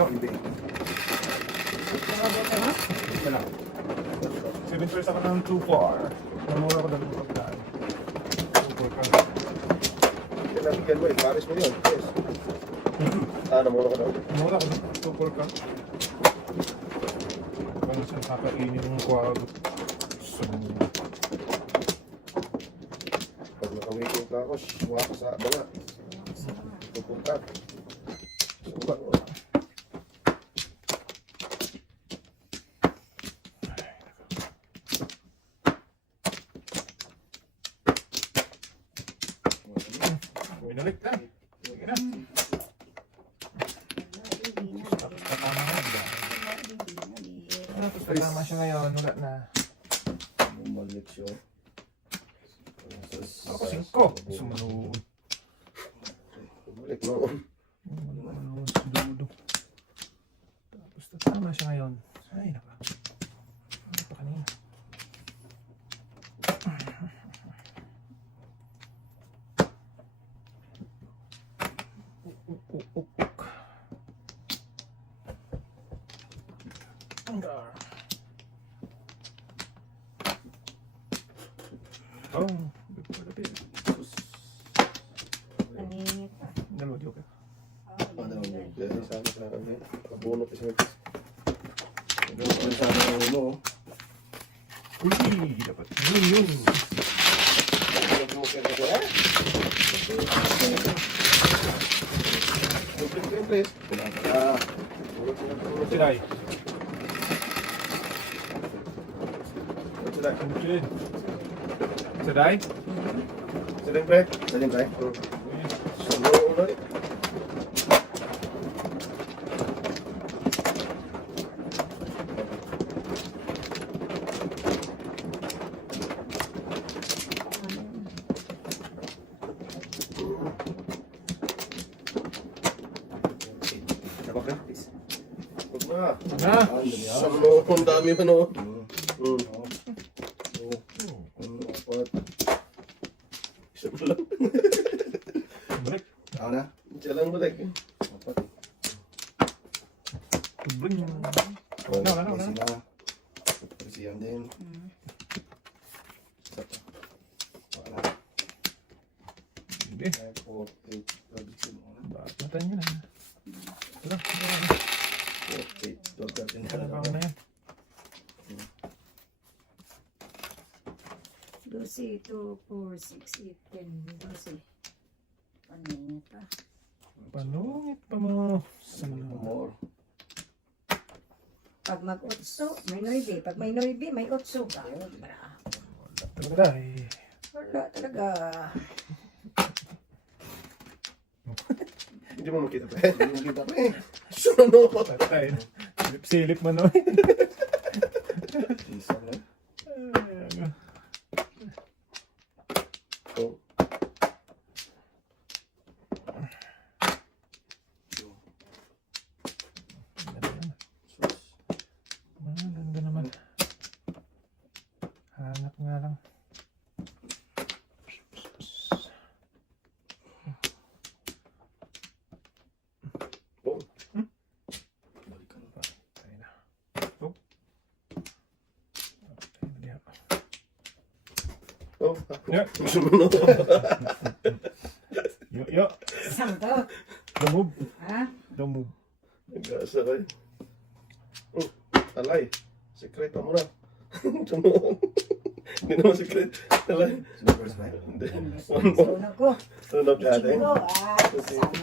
Ito, hindi. Ito lang. 7 pairs ako ng 2-4. Namura ko dalawa pagkaan. 2-4 ka. Pinabigyan mo eh, Paris mo yun. Yes. Namura ko daw. Namura ko ng 2-4 ka. Paano siya kakainin ng kwag? So, Pag naka-waiting ka ako, suwa ka sa banga. Pupunta. suka. Binalik na. Sige na. Tapos tatama na. Tapos tatama siya ngayon. Wala na. Bumalik siya. Ako 5. Sumanood. Bumalik mo. Dudo. Tapos tatama siya ngayon. Ay, naka. Ano pa kanina? Anggar. Oh, good for the bit. Dalawa di okay. Dahil sana sa akin. Kabunot isa nito. Dahil sana sa ulo. Uy, dapat yun. Siray. Siray. Siray? Saling pre? Saling pre? Sulo ulit. Huwag na. Ah, Sulo, ang dami mo no. Isa mo lang. balik. Ako na? Isa lang balik. Tubling. Wala Wala na. na. Presiyan din. Isa pa. Wala. Hindi. 5, 4, 8, 12, 16. Batan nyo na. Wala. 4, 8, 12, 13. Wala na yan. 12, 2, 4, 6, 8, 10, 12. Paningit pa. Panungit pa mo. More. Pag mag-utso, may 9. Pag may 9, may utso. Talaga eh. Wala talaga. Hindi mo makita pre. Hindi mo kita pa eh. Sulo. Patay. Silip man o. Isa na. Oh. Ganda naman. Hanap nga lang. Oh. Balikan. Patay na. Oh. Patay na diyan. Oh. Yeah. Sulo. Yo. Isang to. The move. Ha? The move. Nag-asa kayo. Alay. Sekreto mo na. Sulo. Hindi naman sekret. Alay. Sino first ba? Hindi. Sunog ko. Sunog natin. Chico.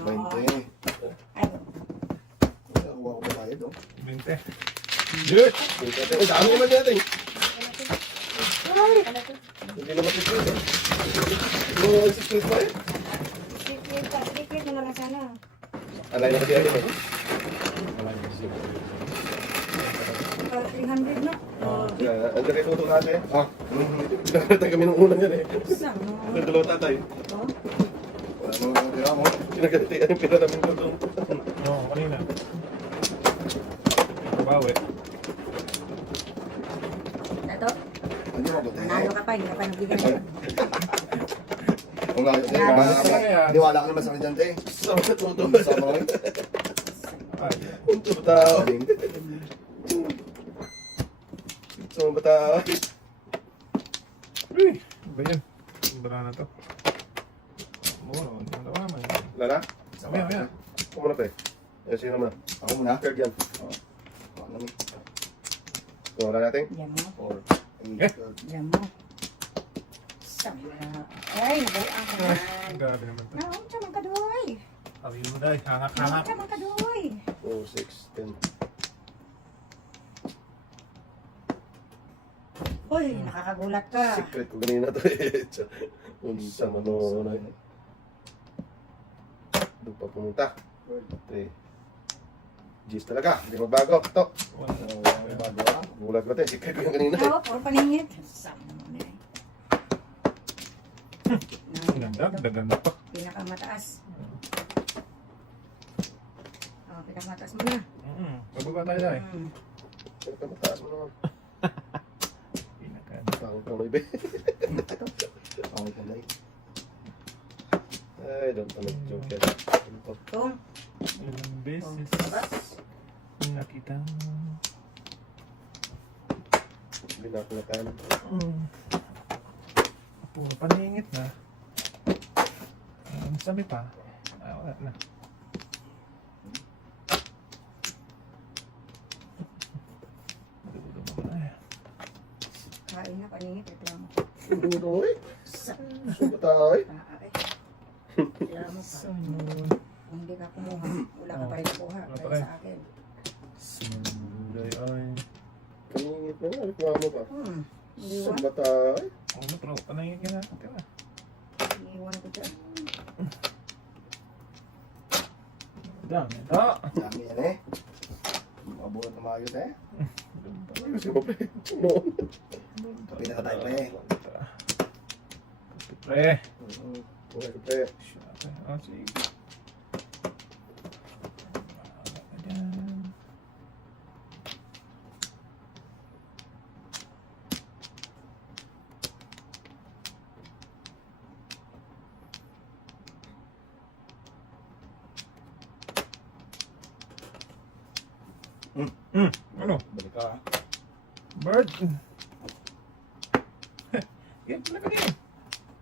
20. Ay, Nakuha ko ba tayo doon? 20. Good. Ang dami naman natin. ano to? Hindi naman sekret eh. Hindi naman sekret pa eh. Secret naman lang sana. Alay na kasi natin eh. 300 no? Ang dali tuto natin. Ah. Pinakita kami nung unang yan eh. Isang. Nagdalaw tatay. Oh. Wala mo ang tira mo. Pinagkatian yung pera namin tuto. Oo, kanina. Bawi. Ito? Hindi mo buti. Manalo ka pa, hindi ka pa nagbigay. Kung nga, Yan. di wala ka naman sa kanyante. Sama na tuto. Sama ko. Ay, Punto ba tao? Punto ba tao? uy, ba yan? Bara na to. Muro, hindi mo naman. Lara? Mamaya. Kumuna pa eh. Ayun, sino naman? Ako muna. Third yan. Ano ni? Wala natin. Diyan mo. 4, 8, Diyan mo. Sabi na. Ay, nabuang ka Ay, naman. grabe naman to. Naon siya man kadoy. Sabi mo dahil, Naon hangak-hangak. siya man kadoy. 4, 6, 10. Uy, nakakagulat ka. Secret ko ganina to eh. Unsa mano na. Doon pa pumunta. 3. G's talaga. Hindi magbago. Ito. bago ah. Gulat ko tayo. Secret ko yung kanina eh. Oo, puro paningit. Sabi mo na eh. Ganda, ganda pa. Pinakamataas. Oh, pinakamataas mo na. Pababa tayo dahil. Pero ka mataas mo naman. Pinaka. Pangit ng may be. Ako ko lang. Ay, don't pa nag-joke yan. Ano to? Tung. Ilang beses Labas. nakita mo. Binakulatan. Puro paningit na. Sami pa. Wala na. Kain na, paningit. Ito mo. Uy, Sa. suba tayo eh. Ay. Kailangan mo pa. Sunod. Kung hindi ka kumuha, wala ka pa rin nakuha. Wala pa Kaya rin. sa akin. Sunod ay. Kaningit na nga. Kuha mo pa. Hindi mo. Suba tayo. Ano pero paningit ka na. Okay na. Iiwan ko dyan. Dami. Ah! Dami yan eh. Mabuhat na maayos eh. Kasi mo pre. Noon. Tabi na tayo pa eh. Pre. Okay ko pre. Ah, sige. Ayan. Ano? Balik ka ah. Bird. Yan pala ka din.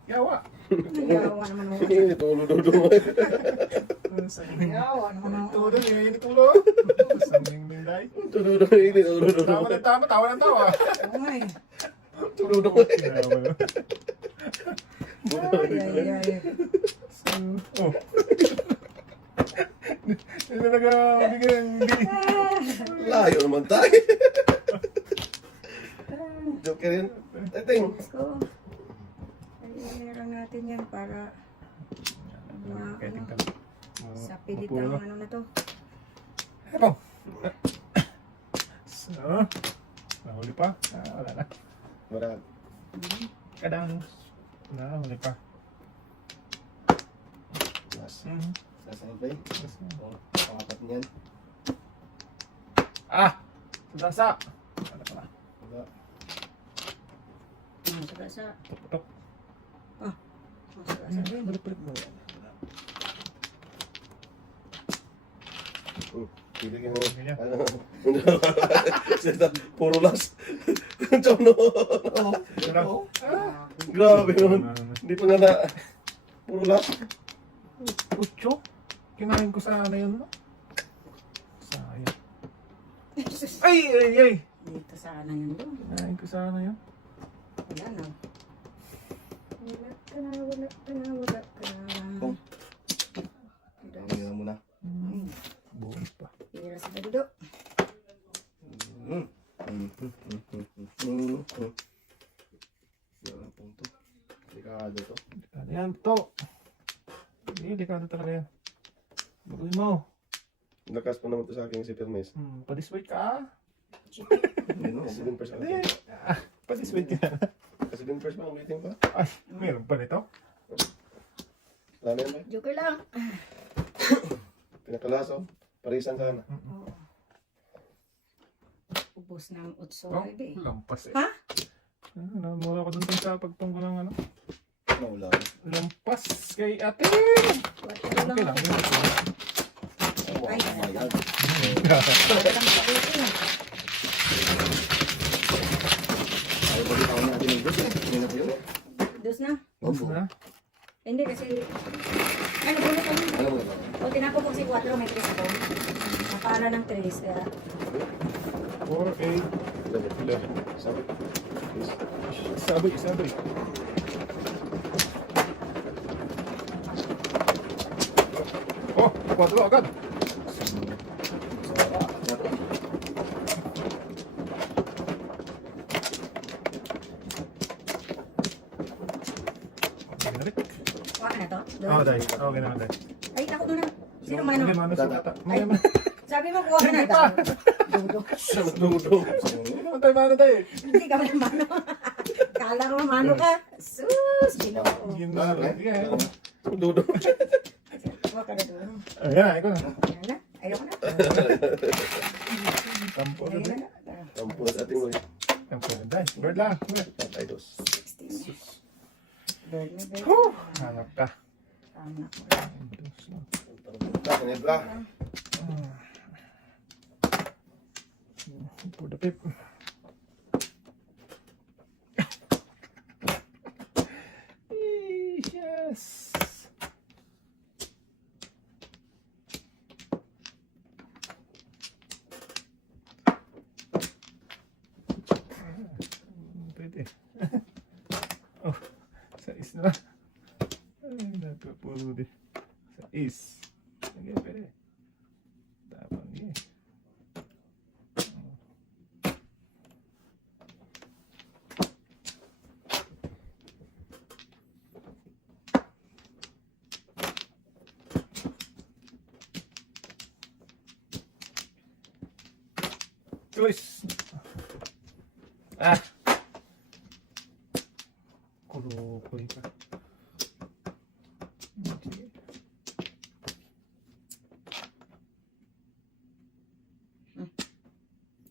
Yawa. Yawa naman ako. Hindi, tulo-dulo mo eh. Yawa naman ako. Tulo, hindi tulo. Sanging nilay. Tulo-dulo hindi, tulo-dulo. Tawa ng tama, tawa ng tawa. Oo nga eh. Tulo-dulo eh. Ay, ay, ay. Oh. Hindi talaga mabigyan ng hindi. Layo naman tayo. Joker yun. Teting. Diyos ko. Ay, lang natin yan para sa pilit ang ano na to. Epo. So, nahuli pa. Wala na. Marag. Kadang. Nahuli pa. Last. Last na yung play. Pangapat niyan. Ah! Sudasa! Wala pala. Wala. Masagasa. Tok-tok. Masagasa din. Balik-balik mo. Pili ka Ganyan. na. Puro last. Diyan no. Sarap. Grabe yun. Hindi pa nga na. Puro last. Pucho? Kinain ko sana yun, no? Sayang. Ay, ay, ay! Dito sana yun doon. Kinain ko sana yun. Wala na. Wala ka na, wala ka na, wala ka na. Kung. Tingnan mo na. Buhay pa. Pira sa dudo. Wala pong to. Delikado to. Ano yan, to? Hindi, delikado talaga yan. Bagoy mo. Nakas pa naman to sa akin si Permes. Padiswait ka, ah. Ano? Kasi din first Hindi. Padiswait ka na. Kasi din first pa, waiting pa. Ay, meron pa nito? Lalo yan ba? Joker lang. Pinakalaso. Parisan sana. Oo. Ubos ng utso. Oh, Baby. lampas eh. Ha? Namura ko dun sa pagtungkol ng ano. Wala. Lampas kay ate. Wala Okay lang lang. ako. Ay, bayad. Ayaw ba di ako natin ng dos eh. Hindi na po yun eh. Dos na? Opo. Na? Hindi kasi... Ano po kami? Ano mo ba? O tinapos ko si 4, may 3 ako. Nakala ng 3, kaya... 4, 8, 11. Sabi. Yes. Sabay, sabay. Oh, 4 agad. Binalik. Wala na to? Oh, dahil. Okay naman, dahil. Ay, ako muna. Sino mano? Hindi, mano sa bata. Ay, sabi mo kuha ka na. Dudo. Dudo. Hindi naman tayo mano tayo. Hindi ka man mano. Kala ko mano ka. Sus, ginoo. Yun na. Sige. Dudo. Kuha ka na doon. Ayan, ikaw na. Ayan na. Ayoko na. Tampo na Ayoko din. na. Tampo sa ating boy. Tampo na dahil. Bird lang. Patay dos. 16. Bird na bird. Hanap ka. Tama ko. Kanebra. For the pip. Yes. Pwede. Oh, sa is na. Ay, nagkapulo din. Sa is. Sige, pwede. Tapang niya. Tulis. Ah. Kulo-kulo ka. Okay.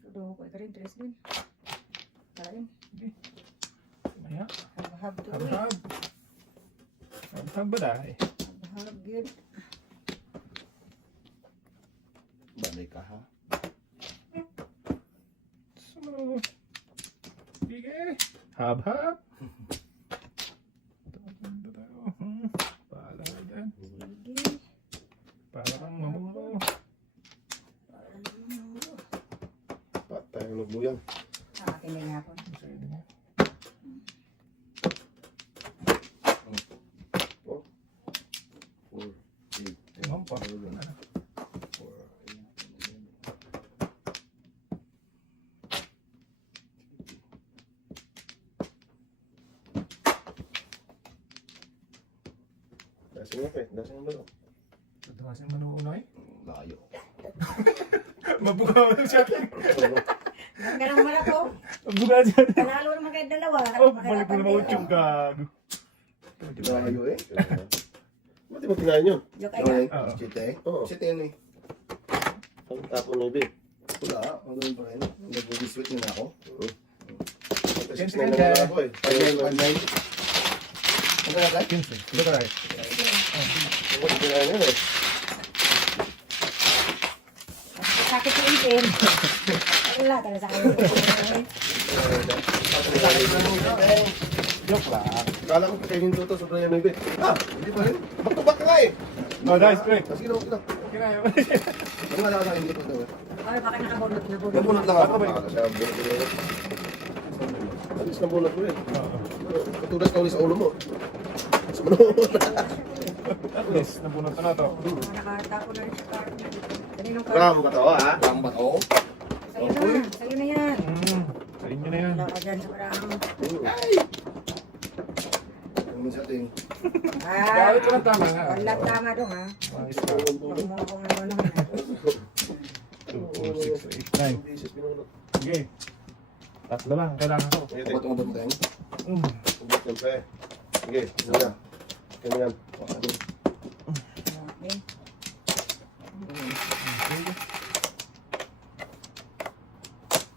Tudo ko ka rin. 3 din. Kain. Maya. Habhab to. Habhab. Habhab ba dahil? Habhab good. Balay ka ha. So, bigay. Habhab. Pala ka dyan. Sige. Para kang mamuro. Patay ang nagbuyang. Akin din ako. Sige din. Oh. 4, 8, Tingnan pa. 4, 8, 11. Dasing nga pa eh. Dasing ang balo. Tatawasin mo nung unay. Layo. Mabuka mo lang siya. Ang ganang mara ko. Mabuka dyan. Panalo naman kayo dalawa. Oh, balik mo naman yung gago. Layo eh. Ba't di ba kinain yun? Joke ay Oo. Chite? Oo. Chite yun eh. Ang tapon na ibig. Wala. Ang gawin pa rin. Nag-sweet na ako. Kente, 6 na lang ako eh. 5-9. Ano na tayo? 15. Ito ka rin. Ano ba kinain yun eh? sakit yung itin. Wala talaga sa akin. Joke lang. Kala ko kayo yung tuto sa Brian Maybe. Ah! Hindi pa rin. Back to back ka nga eh. Oh, guys, great. Sige na, okay na. Okay na yun. Ano nga lang sa hindi ko ito eh. Ay, baka nakabunot. Nabunot lang ako. Ako ba yun? Kasi ang bunot ko. Alis na bunot ko eh. Oo. Katulas ka ulit sa ulo mo. Sa manunod. At least, nabunot na to. Nakatapo na rin sa card. Kaninong card? Ram ba to ha? Ram ba to? Sa'yo na. Sa'yo na yan. Sa inyo na yan. Wala ka dyan sa parang. Ay! Ang sa ating. Galit ko lang tama nga. Wala tama doon ha. Ayos ka. Huwag mo akong ano naman. 2, 4, 6, 8, 9. Bisis binunod. Sige. Tatlo lang, kailangan ko. Ubat mo tayo. Mm. Ubat yan pa eh. Sige, sige. Kaya yan. Okay.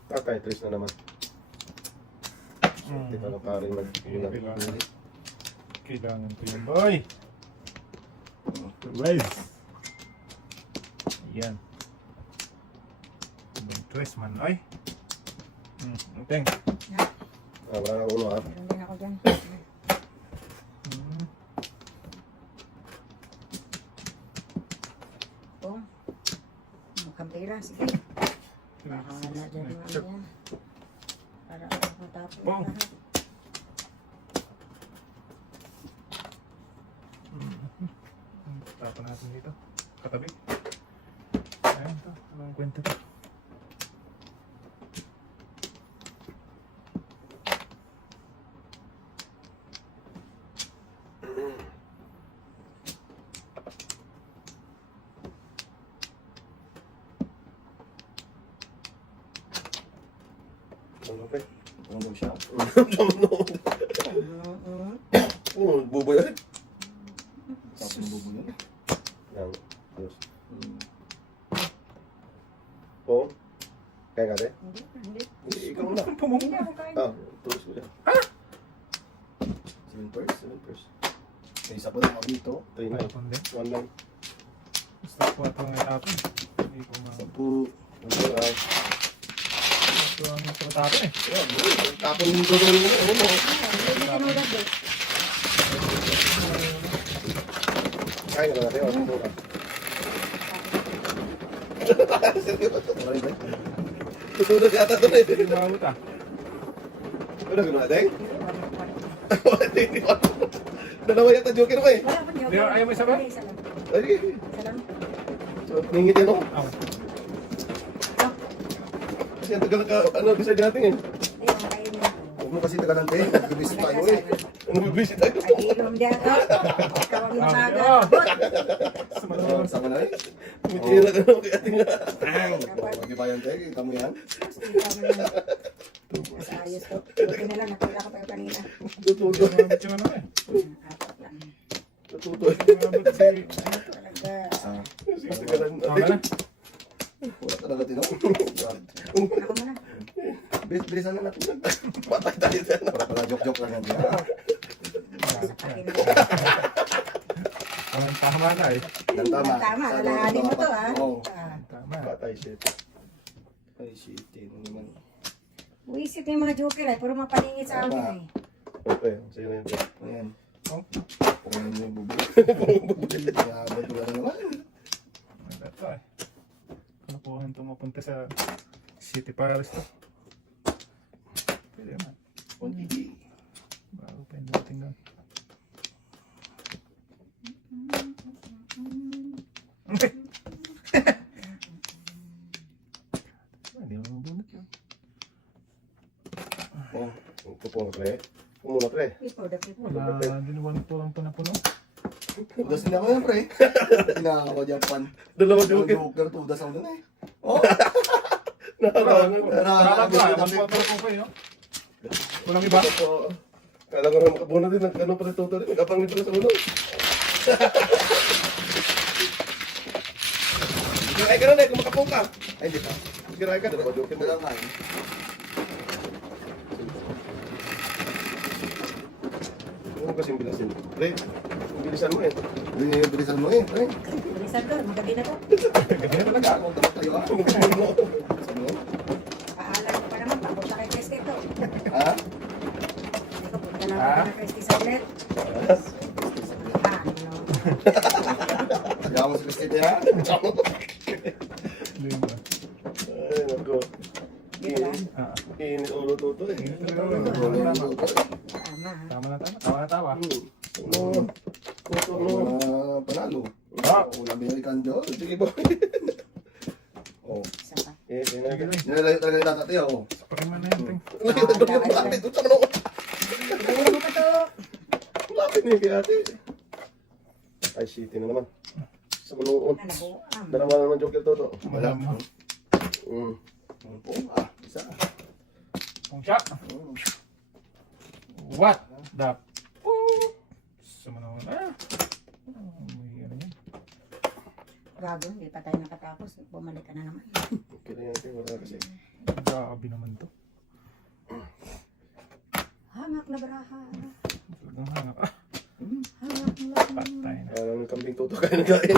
Kakay, Tris na naman. Hindi ka na parin mag-iingat. Kailangan ko yun, boy. Guys. Yan. Tres man. Ay. Teng. Wala na uno ha. Meron din ako dyan. Pong. Mukhang pera. Sige. Bahala dyan yung ano yan. Para matapos Pong. lahat. Tapon natin dito. Katabi. Ayan to. Anong kwento to? Ano pa? Ano daw siya? Bubo yan. Tapos ng bubo yun. Yan. Yes. Oo. Kaya ka, te? Hindi. Hindi, ikaw na. Hindi ako kain. Tulos mo dyan. 7 pairs. May isa pa lang ako dito. 3 na. Tapon din. 1 lang. Basta 4 nga tapon. Hindi ko ma... 10. Ano lang. Ito ang gusto ko tapon eh. Tapon yung dulo mo. Ano mo? Hindi na tinulad eh. Kain ka na natin. Ano ka? Maray ba? Tutunod yata ito na eh. Hindi umabot ah. Ano gano'n natin? Dalawa yata joker mo eh. Wala pa niyo. Di ba, ayaw mo isa ba? Isa lang. Ay, Isa lang. so, ningit yun ako. Aw. Kasi ang tagal ka, ano, decide natin eh. Ayun, kain na. Huwag mo kasi tagalante. Mag-release tayo eh. Ano mag-visit tayo? Inom dyan ako. Ikaw ang umaga. Oh, sama na eh. Tumitira ka naman kay ate nga. Huwag iba yan tayo. Kita mo yan. Kita mo yan. Mas ayos to. Buti na lang, nakita ko pa yung kanina. Tututo. Umabot yung ano eh. Apat lang. Tututo. Umabot si... Talaga. Sige, tagalan. Tama na. Wala talaga tinaw. Ako muna. Bilisan na natin. Patay tayo dyan. Para joke-joke lang yan. Akin na. Tama na eh. Nang tama. Tama, lalahanin mo to ha. Oo. Tama. Patay shit. Ay, shit. Ano naman. Uisip yung mga joker ay puro mapalingit sa amin eh. Okay, sa'yo na yun. Ayan. Oh. Kung ano yung bubo. Grabe, wala na naman. Ito eh. Kalukuhan itong mapunta sa City Paris to. Pwede naman. Hindi. Bago pa yung dating doon. Okay. Hindi mo mabunot yun. Oh, ito po, pre. Kumuna, pre. People, the people. Wala, dinuwan po lang po na puno. Tudas din ako yan, pre. Tinaka ko Japan. Dalawa Ang joker. joker, tudas ako dun eh. Oh! Parang ba? Magpaparo ko kayo. Walang iba? Ito, kala ko na makabuna din. Ano pa rin tuto rin. Nagkapangit rin sa ulo. Kiray ka na na, kung makapong ka. Ay, hindi pa. Kiray ka, dalawa joker mo. Wala ka eh. Ano kasing bilasin? Pre, bilisan mo eh. Bilisan mo eh, pre. Bilisan to, magabi na to. Ganyan talaga. Ako, dapat tayo ah. Bilisan mo. Paalam ko pa naman, papunta kay Christy to. Ha? Ikaw, punta na ako kay Christy sa ulit. Ano? Kaya mo sa Christine ha? Hindi ba? Ay, nako. Di ba? Init ulo tuto eh. Tama. Tama na tama. Tawa na tawa. Ano? Tuto no. Panalo. Ah. Ulam American Joe. Sige ba? Oh. Isa pa. Eh, sinagin. Nilalagay talaga yung tatati oh. Pakiman na yun, Ting. Lapit, tuto mo. Ilan mo pa to? Lapit niya kay ate. Ay, shit na naman. Sa manuon. Ano po? Dalawa na naman joker toto. Wala. Mm. Oh, isa. Pong shot. What the... Sama naman. May ano yan. Gago, hindi pa tayo nakatapos. Bumalik ka na naman. Okay na yan, ate. Wala kasi. Grabe naman to. Hangak na baraha. Talagang hangak. Ah, Hangak na. patay na. Alam ng kambing toto kaya nagkain.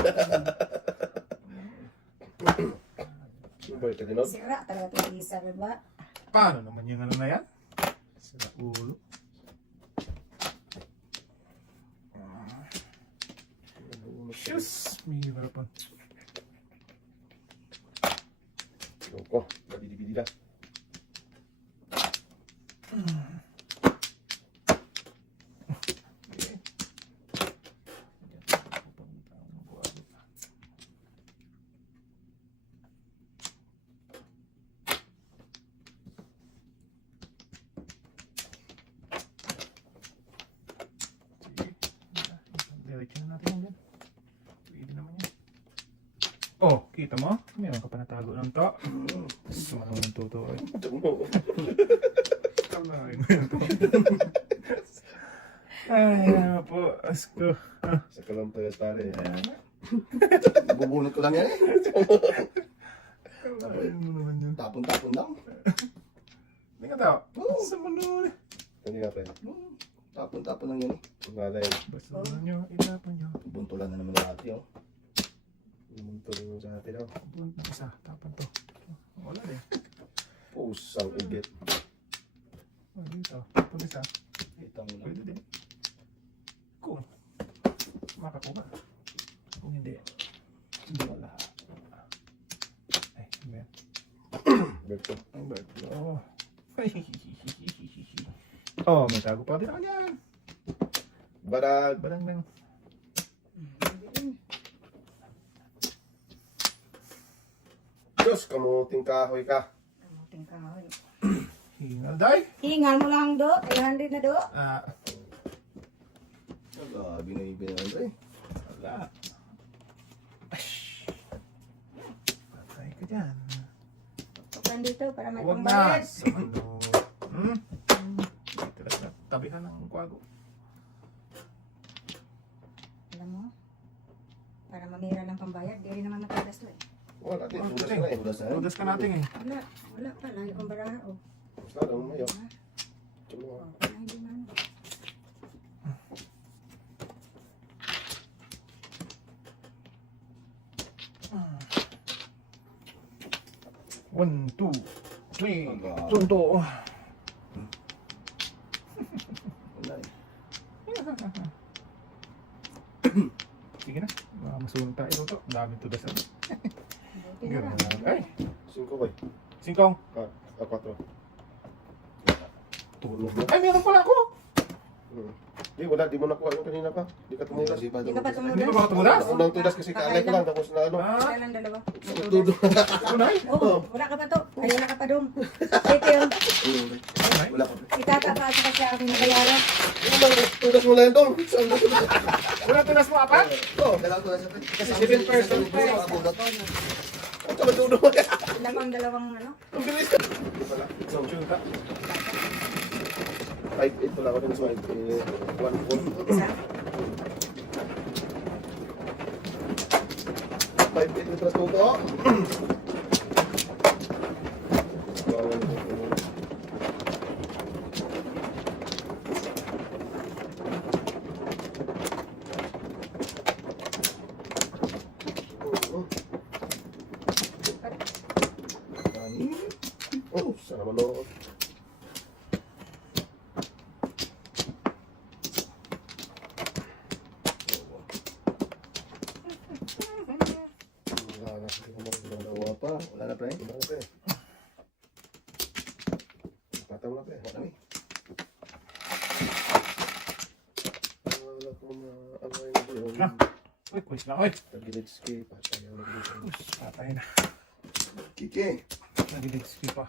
Balik ka din, no? Sira talaga ito isa, diba? Paano naman yung ano na yan? Sira ulo. Shush! May harapan. Loko, nabili-bili ka. Diretso na natin yan. Pwede naman yan. Oh, kita mo? Meron ka pa natago ng to. Sumanong ng tuto. Kamarin mo yun to. Ay, ano po. Asko. Sa kalamtayas pare. Bubunot ko lang yan eh. Kamarin mo naman yun. Tapon-tapon lang. Hindi ka tao. Sa manon. Hindi nga pre. Tapon-tapon lang yan eh. Kunwari, Basta naman nyo, itapon nyo. Buntulan na naman natin oh. tuloy mo sa atin, oh. Buntot isa, tapon to. Wala din. Pusang ibit. Oh, dito. Tapon isa. Kita mo lang. Pwede din. Kung makakuha. Kung hindi, wala. Ay, ano yan? Berto. Ang bad. Oh. Oh, may tago pa din ako yan. Barag. Barang lang. Diyos, kamuting kahoy ka. Kamuting kahoy. Hingal, day. Hingal mo lang do. 300 na do. Ah, Grabe na ibig naman eh. wala. Ash. Patay ka dyan. Tukan dito para may Huwag na. pambayad. Sa ano. Dito lang na. Tabihan ng kwago. Alam mo? Para mamira ng pambayad. Di rin naman matagas to eh. Wala din. Oh, Tulas puting. na eh. Tulas na eh. Tudas ka natin eh. Wala pa. Layo kong baraha. Oh. Sana umayo. Oh, hindi man. One, two, three. Hanggang. Tunto. Wala eh. Sige na. Masunog tayo ito. Ang daming tudas na. Buti na lang. Ay, 5 boy. singkong. 4. Tulog. Ay, meron pala ako. Di, wala. Di mo nakuha yung kanina pa. Di ka tumulas. Hindi pa Hindi ka pa Hindi tumulas? ba ako tumulas? Unang tulas kasi kaalay ko lang. Tapos na ano. Ah, Wala lang dalawa. Tudo. unay. Oh, wala ka pa to. Ay, wala ka pa dong. Ito yun. Unay. Wala pa. Itatapaas ka sa aking bayaran. Tulas mo lang itong. Wala tulas mo, apat? Oh, Kailangan ko lang siya. Kasi 7% pa eh. ang kabadudo mo. Dalawang ano. Ang bilis ka. So, tsunta. 5-8 pala ako din. So, 1-4. Isa. 5-8 litras tuto. Oh, sana manood. Wala na. Dalawa pa. Wala na pre. Wala na, pre. Pataw na, pre. Wala na eh. Wala ko na ano yun. Ah. Uy, quiz na. Uy. Tagilid skip. Ayaw na gilid. Patay na. Kiki. Nagilig skip pa.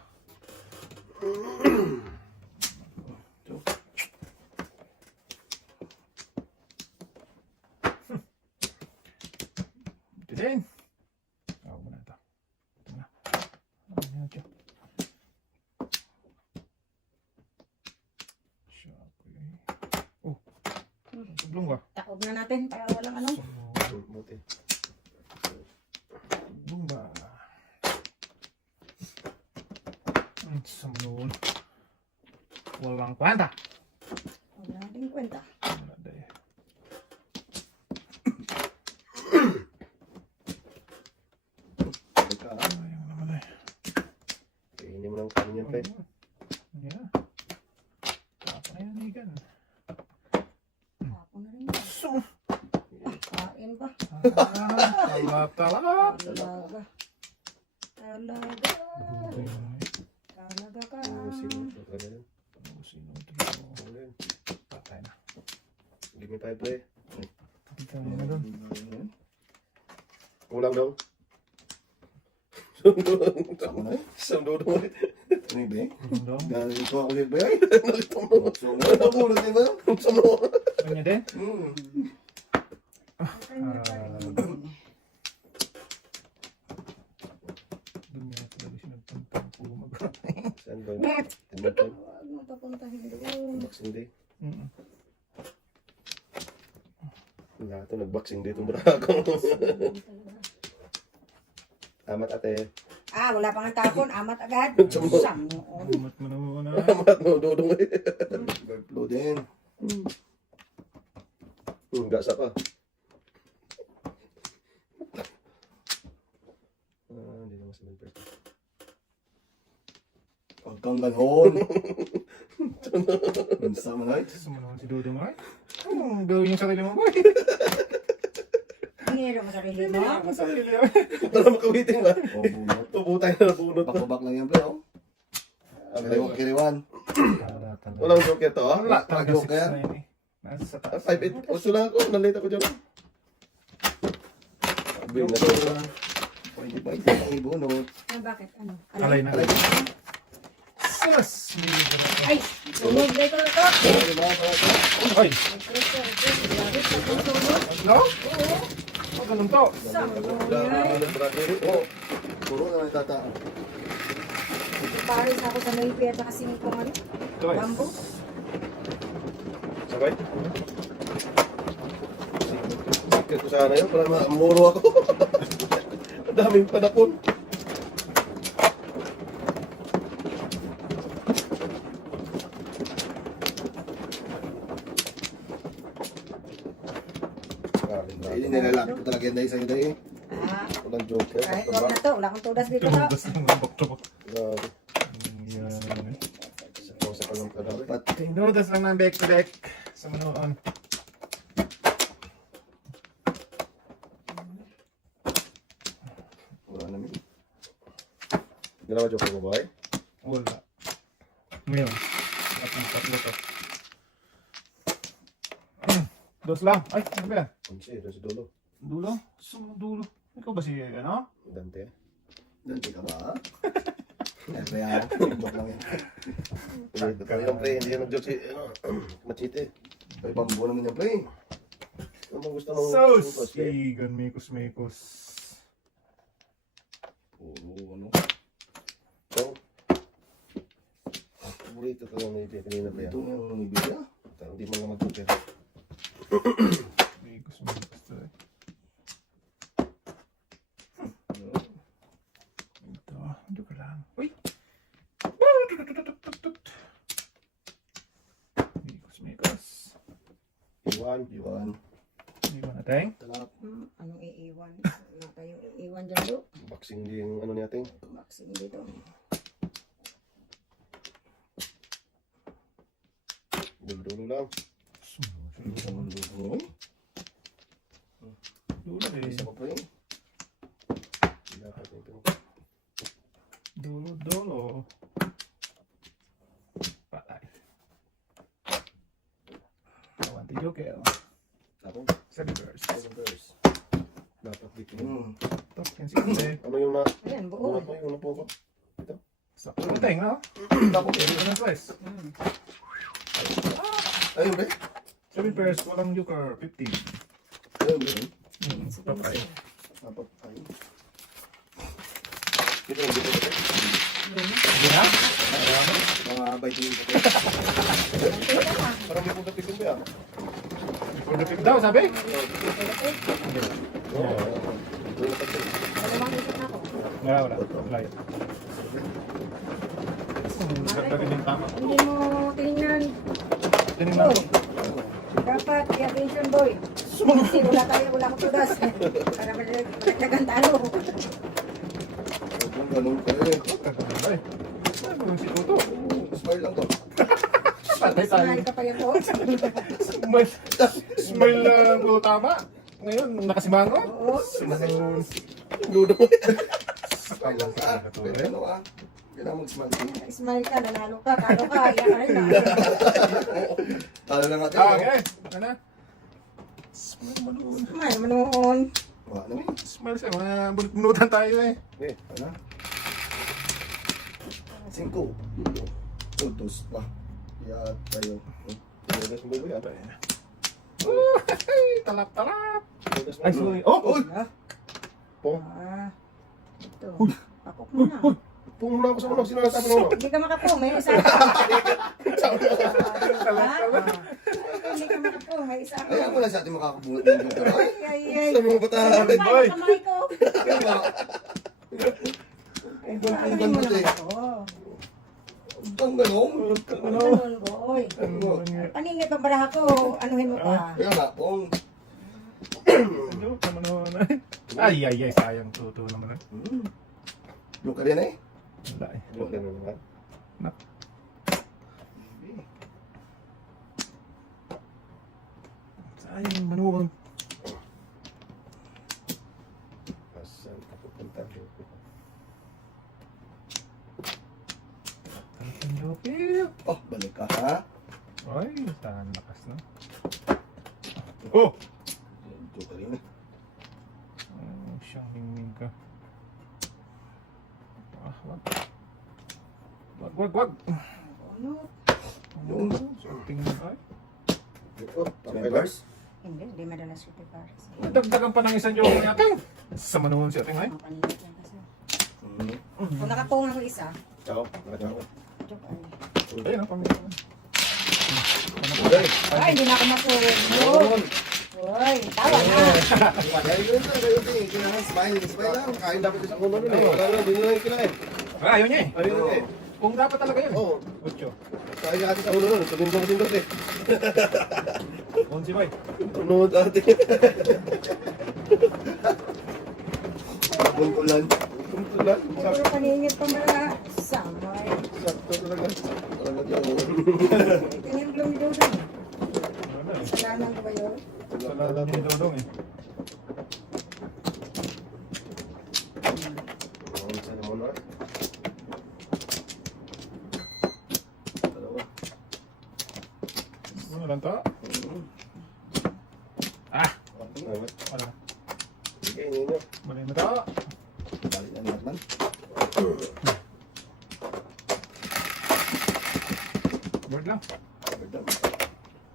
Ito din. Tawag mo na ito. Ito na. Ano na ito? Oh. Sublong ba? Taob na natin para walang ano. Buti. Sublong ba? Sumunod. Walang kwenta. Wala din kwenta. Wala dahil. Balik ka. Sayang naman eh. Kainin mo ng kanin yan, pre. Yeah. Tapos na yan, Igan. Ako na rin yan. Kain ba? Tala. Talaga. Talaga. Talaga ka. Sino ito? Ano yan? Sino ito? Ano yan? Patay na. Give me 5, pre. Dito na doon. Kulang daw. Sama na eh. Isang dodo. Ano yung ba? Dong. Dahil ito ako ulit ba yan? Nalito mo. So, ano po ulit ba? Sama. Kanya din? Doon niya talaga siya nagpuntang pumag. Saan ba? Net! Tinod time? Huwag mo papuntahin doon. Boxing day. Mm. Lahat ito nag-boxing day itong brago. Amat ate. Ah, wala pang tapon. Amat agad. Sumo. Samoon. Amat mo na muna. Amat mo, dodong eh. Overflow din. Gasa pa. Hindi naman sa member. Huwag kang ganon. Sama na eh. Sumunod si Dudong ay. Anong gawin yung sarili mo, boy? Hiniro mo sarili mo. Ang sarili ay. Para makawiting ba? O, bunot. Tubutay na nabunot na. Pakubak lang yan, pre, oh. Kiriwan, kiriwan. Walang joker to, ha? Wala talaga Joker. 6-9 eh. Nasa sa taas. 5-8. Uso lang ako. Nalate ako dyan. Sabi na to. Pwede ba ito ang ibunot? Ah, bakit? Ano? Alay na. Sus! Hindi ko na. Ay! Sunog na ito ito. Pwede ba? Ay! Pressure. Labit sa sunog. Ano? Oo. Ano ganun to? Oh, puro na may tata. Paris ako sa Maybe at saka singkong ano? Ito eh. Bambo. Sabay. Sikit ko sana yun para mamuro ako. Ang daming panapon. Hindi nilalapit ko talaga yan dahil sa'yo dahil. Ah, Walang joker. kahit wag na to. Wala akong tudas dito to. Tumugas ng lambok-tubok. Grabe. Yan. Sa palang kadabi. Dapat Tinudas lang ng back to back. Sa manoon. wala namin. Ginawa joker mo ba eh? Wala. Ngayon. Tatlo to. Dos lang. Ay, ano ba yan? Kasi, ito si Dolo. Dulo? Saan dulo? Ikaw ba si, ano? Dante. Dante ka ba? Eh, kaya joke lang yan. Ito pa yung pre, hindi yan nag-joke si, Machite. May bambu naman yan, pre. Ano bang gusto mong Sus! Igan, mekos. Oo, ano. Ito. Paborito ko lang may kanina pa yan. Ito yung ibig ah. Hindi mo nga mag-joker. Mekos to eh. Ito, hindi ko lang. Uy! Mekos. Iwan. Iwan. Hindi ko natin. Talap. Anong iiwan? Wala tayong iiwan dyan do. Boxing din yung ano natin. Maxim dito. Dulo lang. Isang luto. Dulo eh. Isa pa, pre. Dapat ito. Dulo. Patay. Awanti joker. Ako. Sa reverse. Dapat dito. Top yan si Kunde. Ano yung na... Ayan, Ano buo. po yung napo ko? Sa Kunteng, no? Tapos hindi ko ng twice. Ayun, pre. Sa reverse, walang joker. 15. Ayun, pre. Patay. Apat. Ayun. Dito lang dito. Hindi na? Mga abay din. Parang may punta pisin ba yan? Before the pick daw, sabi? Oo. Dalawang ikot na ako. Wala. Wala yun. Ganda rin yung tama. Hindi mo tinignan. Tinignan ko. Dapat, i-attention boy. Kasi wala akong tudas. Para madagdagan talo. Ang ganun ka eh. Ay, ano si Toto? Smile lang to. Patay tayo. Smile ka pa yan po. Smile, smile lang ko tama. Ngayon, nakasimango. Oo. Sumangon. Ludo. Sakay lang sa Pwede Toto. ano ah. Kailangan mag-smile. Smile ka, nanalo ka, talo ka, iyak ka rin ah. Talo na natin. Ah, okay. Ano? Smile manoon. Smile mo noon. Wala naman. Smile siya. Mga bunutan tayo eh. Okay, ano? 5. Tutos pa. Iyat tayo. Talap-talap. Ay, sorry. Oh! Uy! Pong. Ah. Ito. Uy. Pakok mo na. Pong muna ako sa ulo. Sino nasabi ng ulo? Hindi ka makapo, may isa ka. Hindi ka makapo, may isa ka. Kaya mo na sa ating makakabunot ng joker. Ay! Ay, ay. Sa mga batahan. Ay, kamay ko. Kaya ba? Ang Ano ganda mo mo eh. naman ako? Ang ganon. Ganun, boy. Paningit pa baraha ko, anuhin mo pa. Kaya nga, Pong. Ay, ay, ay. Sayang Toto naman. Joker yan eh. Wala eh. Joker naman. Nak. Sayang manuwang. Asan ka pupunta? Ang lupil. Oh, balik ka ha? Ay, saan lakas na. Oh! Joker yun eh. Oh, siyang hingin ka. Ah, wag. Wag. Ano? Yung Sorting na ay. Members? Hindi madalas ko pares. Dagdagan pa ng isang joke natin. Sa manuhon si ating ay. Ang paningit yan kasi. Kung nakapunga ko isa, Ciao. Ciao. joke ay. Ayun ang pamilya. Okay. Ay, hindi na ako mapuno. Uy, tawa na. Dahil yun na, dahil yun eh. Kailangan smile. Smile lang. Kain dapat sa ulo nun eh. Wala na, hindi na yung kinain. Ah, ayaw niya eh. Ayun na eh. Kung dapat talaga yun. Oo. Ocho. Kain nga natin sa ulo nun. Tumindong-tindong eh. Onsi bay. Tunod natin. Buntulan. Buntulan. Puro paningit pa mga samay. Sakto talaga. Talaga yun. Tingin blong dudong. Ano eh. Kasalanan ko ba yun? Sa lalang ni Dodong eh. Saan mo na? Dalawa. Ano lang to? Ah! Ano? Wala. Sige, ninyo. Balik na to. Balik na naman. Word lang. Pagdam.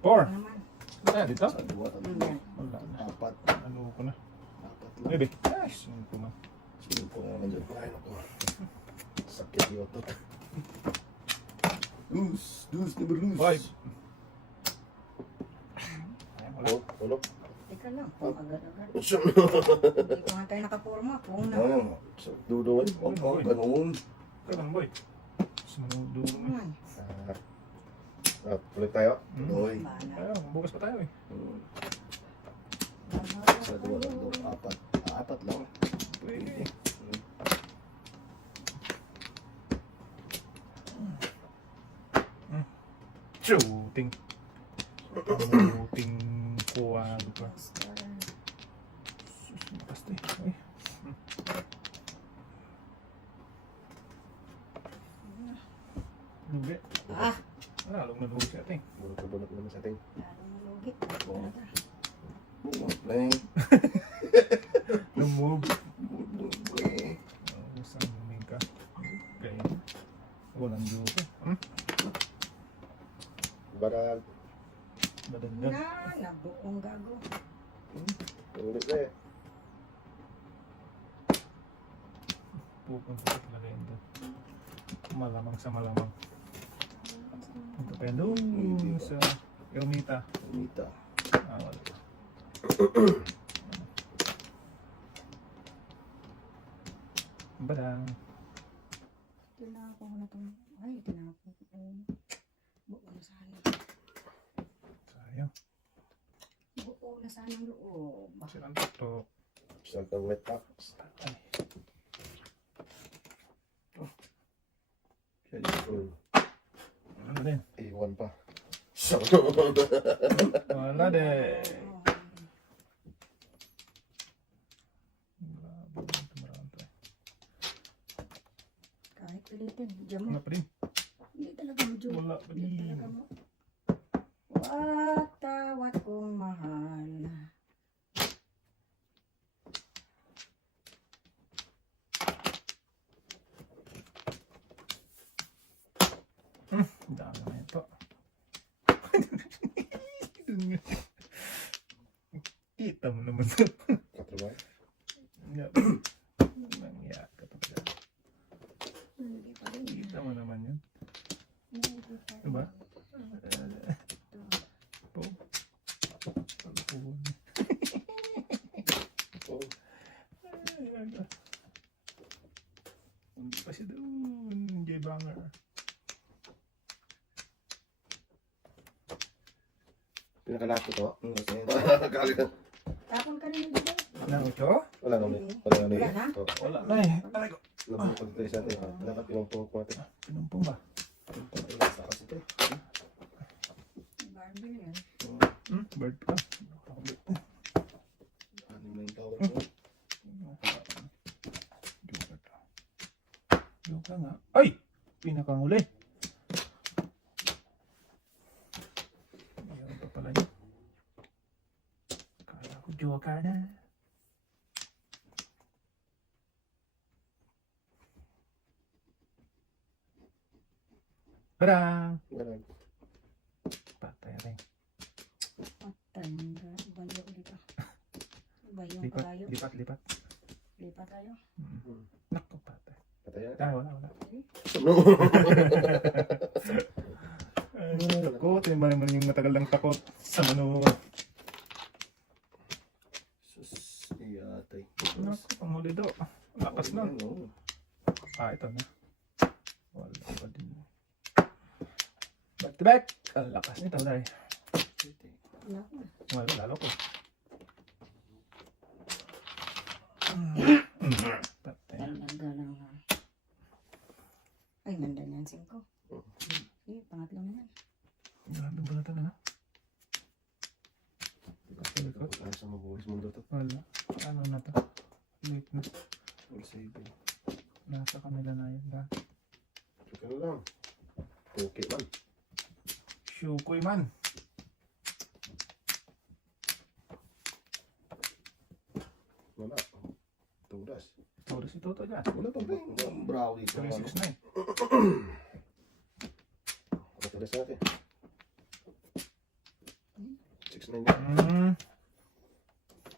4. Naman. Kaya dito? Sa dua, tatlo. Yan. Wala na. Apat. Ano ko na? Apat lang. Maybe. Ay, sunod ko na. Sige po naman dyan. Kain ako. Sakit yung otot. Lose, never lose. 5. Wala. Oh, tulog. Teka lang, kung agad-agad. Sure. Hindi ko nga tayo nakaporma. Kung na. Ano? So, dudungan. Oh, ganun. Ganun boy. Sunod doon eh. Naman. Ulit tayo? Hmm. Oy. Bala. Ayun, bukas pa tayo eh. Sa dua, tatlo, apat. Apat lang. Pwede. Shooting. Shooting kuwag pa. Sus, lakas na eh. Ay. Lugi. Ah, Lalong nalugi siya ating. Bunot naman sa ating. lalong malugit. Playing. Lumog. Okay. Saan lumig ka? Okay. Walang dugo. Hmm? Barag. Badagdag. Na, nabuong gago. Ulit na eh. Pupunta sa talaga yun doon. Malamang sa malamang. Ito pa yun doon sa Ermita. Umita. Ah, wala. Badang. Tinako ko na itong, ay, tinako ko. Buo na sana. Sayang. Buo na sana ang loob. Silang tuktok. Saan kang met packs? Ay. Ano din? Iwan pa. Wala din. Kahit pilitin, diyan mo. Wala pa rin. Hindi talaga mo, Diyo. Wala pa Hindi rin. talaga mo. Watawat kong mahal. Dami na ito. Kita mo naman sa... Katrabaho. Nangya ka talaga. Hindi pa rin. Kita mo naman yun. Hindi pa rin. Diba? Po. Oh, Hindi pa siya doon. Jay Banger. Pinakalato to. Kasi Kali na. Tapon ka rin dito. Ano ito? Wala naman. Wala naman. Wala na? Oh, Wala na eh. Aray ko. labang pag-trace natin. Dapat yung po ko natin. Pinumpong ba? sa kasi ito. Barbie na yan. Bird pa. Ano na yung tawag ko? Joke nga. Ay! Pinakanguli. Ayan pa pala yun. Kala ko joker na. Parang Wala. patay rin. Patay. Bayo dito. Bayo Lipat, kayo. lipat, lipat. Lipat tayo. Naku, patay. Patay na. Ah, wala, wala. No. Ay, takot. Yung ba naman yung matagal lang takot sa ano. Sus, iyatay. Naku, panghuli daw. Lakas na. Oo. Ah, ito na. Wala pa din. Back to back. Ang lakas nito, dahil. Wala ko. Wala, lalo ko. Patay. Talaga lang. Ay, ganda na yan, 5. Sige, pangatlo na yan. Grabe ba natin, ano? Sa likod. Ano sa mabuhis mundo to? Wala. Ano na to? Late na. All saving. Nasa kanila na yun. Ito na lang. Okay man. Shukoy man. Wala. Tudas. Toro si Toto dyan. Wala pa ba? Brow dito. 369. Tudas natin. 6-9 na.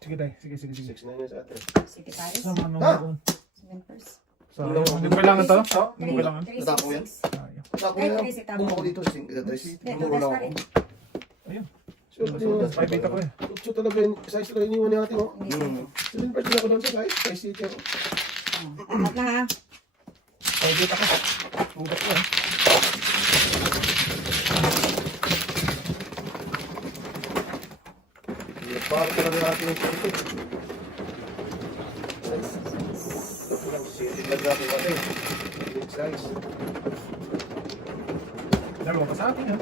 Sige, day. Sige, sige, sige. 6-9 na sa atin. Sige, Paris. Sama nung Ah! doon. 7 first. So, hindi ko kailangan to? Hindi ko 3, kailangan. 3, Natako yan? 6, 6. Ayaw. Ako Ay, na. Tracy, tama. Bumako dito sa Tracy. Hindi, Bumako tugas lang pa ako. rin. Ayun. So, Five eight ako eh. So talaga yung size talaga iniwan ni ate mo. Hindi, Hmm. sige. 7 person ako doon sa size. Size city ako. At na ha. Five eight ako. Ugat ko eh. Bakit talaga natin yung city? City lang natin ate. Big size. Dalawa pa sa akin eh.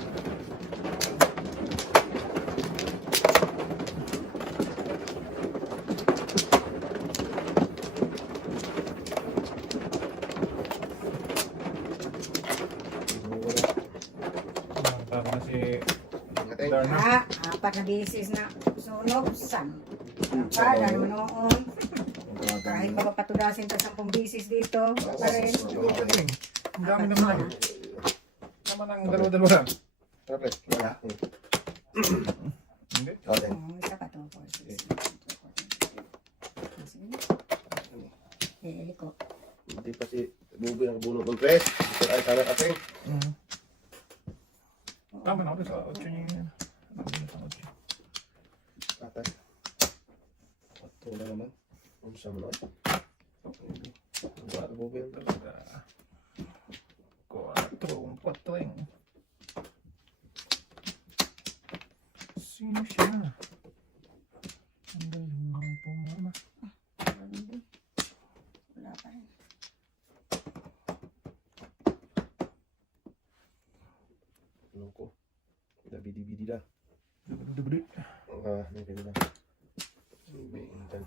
Bago na si Ate. Darna. Ah, 4 na bisis na sunog. Para naman noon. Kahit mapapatudasin to 10 bisis dito. Pa rin. Ang dami naman. Naman ang dalawa-dalawa lang. Tara pre. Wala. Hindi. Okay. Isa pa to. 4, 6, 7, 8, 9, 10. Liko. Hindi pa si Bubi ang bunot ng press. Ito ay sana ate. Tama na ako sa 8 niya yun. Nandun na sa 8. Ate. Ito na naman. Ano sa mga? Wala Bubi. Talaga. 4. Sino siya? Ang galing ng pumama. Wala pa rin. ko. Bidi-bidi dah. Dubli. Ni kena dah. Sumbi intan.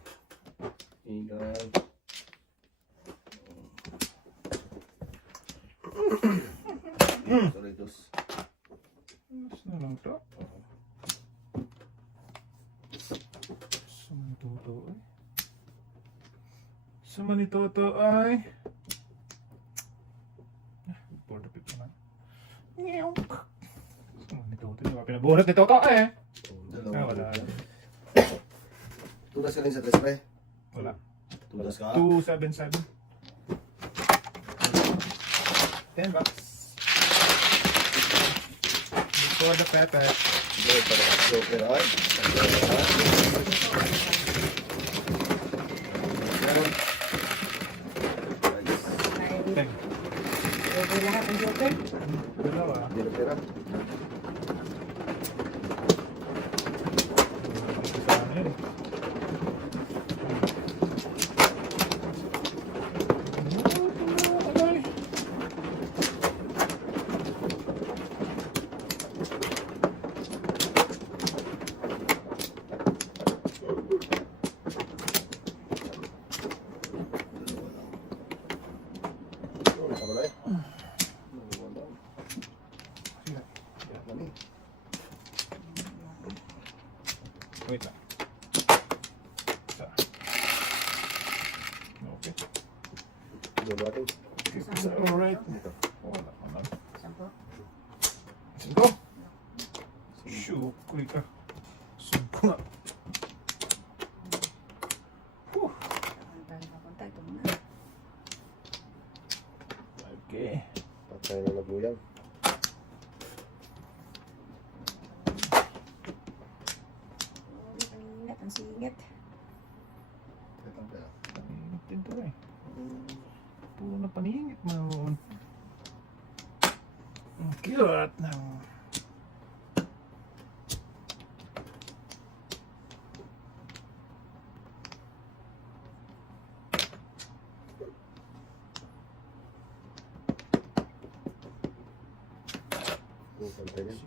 Intan. Sorry dos. Mas na lang to. Sama ni Toto ay. Sama ni Toto ay. For the people na. Ngeong. Sama ni Toto. Yung mga pinabuhat ni Toto eh. Ah, wala. Tugas ka rin sa test, pre. Wala. Tugas ka. 277. 10 bucks. For the pepper. Joker para Joker, ay. Ay, 10. okay lahat ng joker. Dalawa. Hindi na pera. Sana yun. Sama na eh. Wait lang. Isa. Okay. Dua natin. Isa. Alright. Wala ka na. Sampo. Singko. Shukoy ka. Singko nga. Tayo papunta. Ito muna. Okay. Patay na naguyang. Ang ingat, ang singit. Paningit din to eh. Puro na paningit man. Ang cute ng... Pantay din.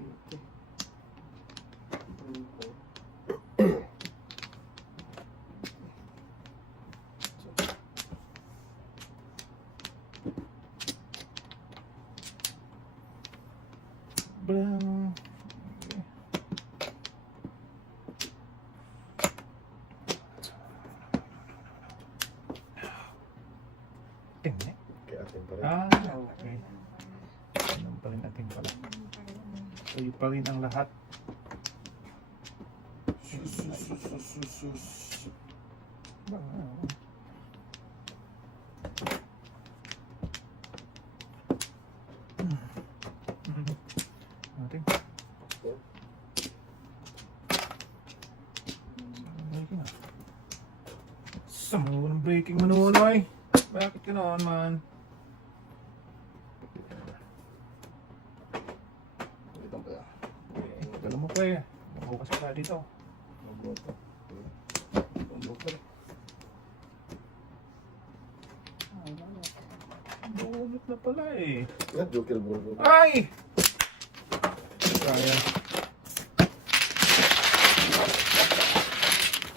Bang. Tingnan. Kaya atin pa rin. Ah, okay. Ganun pa rin natin pala. Sa'yo pa rin ang lahat. Natin. Breaking na. Sama mo ng breaking manunoy. Bakit ka noon man? Ito pa yan. Dala mo pa eh. Bukas pa dito. Magbuto. Joker. Bulot na pala eh. Yan, Joker bro. Ay! Kaya.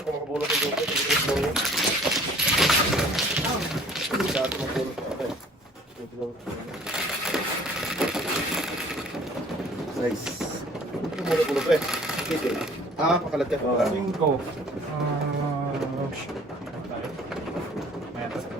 Ako makabulot ng Joker. Ito yung sa atin magbulot. Okay. Ito lang. Nice. Ito muna bulot pre. Sige. Pakalat ka. 5. Shit. Tayo. May atas ko.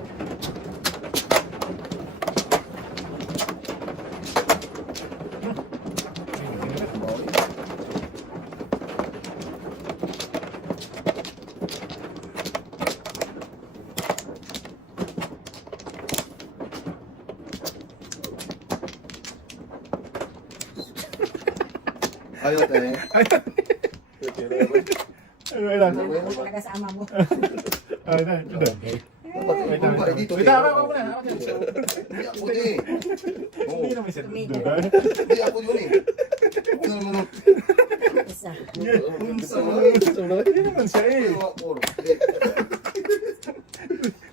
Ayaw tayo. Ay, lang. Ano talaga sa ama mo? Ay, na. Ito. Wait lang. Dito. Wait, ako muna. Ako dyan. Hindi ako din eh. Oo. Hindi naman siya Tumigil. doon. Hindi ako yun eh. Ano naman? Isa. Hindi naman siya eh.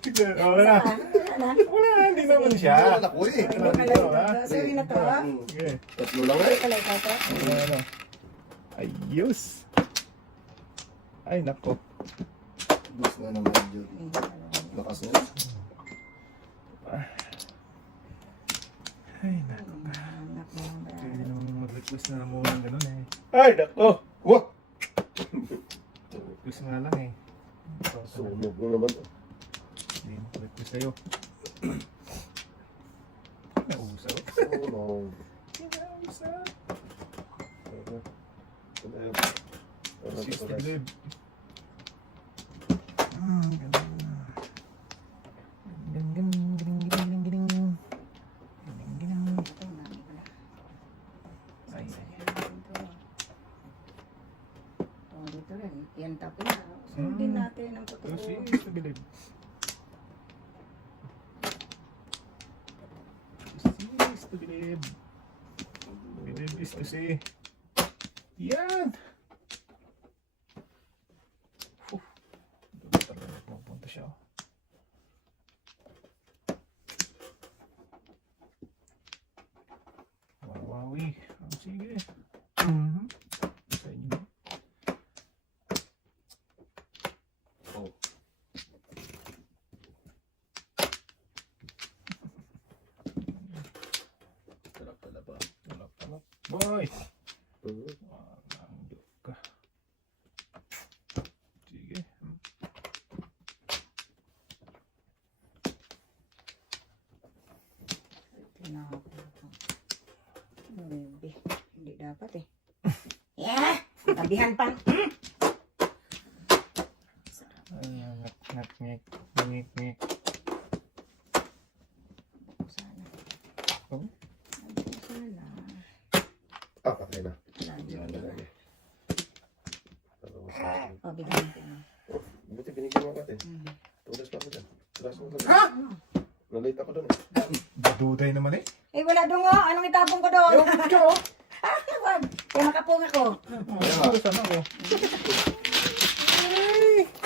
Tignan. Oh, wala. Wala na. Wala, hindi naman siya. naman ako eh. Hindi mo kalay ito. Sorry na to, ha? Sige. Tatlo lang Hindi eh. kalay ito, to. Ano? Ayos. Ay, nako. Bus na naman yun. Lakas na yun. Ay, nako. Anak mo, Hindi naman mag-request na lang muna ng ganun eh. Ay, nako! Wah! Request mo na lang eh. Sunog mo naman. Hindi mag-request sa'yo. Nausap. Sunog. Nausap. Ano 60 to, live. Ganun. Gining. Ay, Oh, dito rin. Yan tapos na. Sundin natin ang totoo. Proceed to believe. Proceed to believe. Believe is to see. Yan! Doon talaga pupunta siya. Wawawi. Sige. Sa inyo. Oh. Talap pala ba? Talap. Boy! Mhm. Walang ka. Sige. Baby, hindi dapat eh. Yeah! Tabihan pa. Ngik. Sana. Oh. Sana. Ah, patay na. Nandiyan Yan, na. yan, yan. Oh, bigyan ko na. Oh, buti binigyan mo natin. Hmm. Tulas pa ako dyan. Tulas mo lang. Ano? Nalate ako doon eh. Baduday naman eh. Eh, wala doon nga. Anong itapong ko doon? Wag. Kaya makapong ako. Saan ako?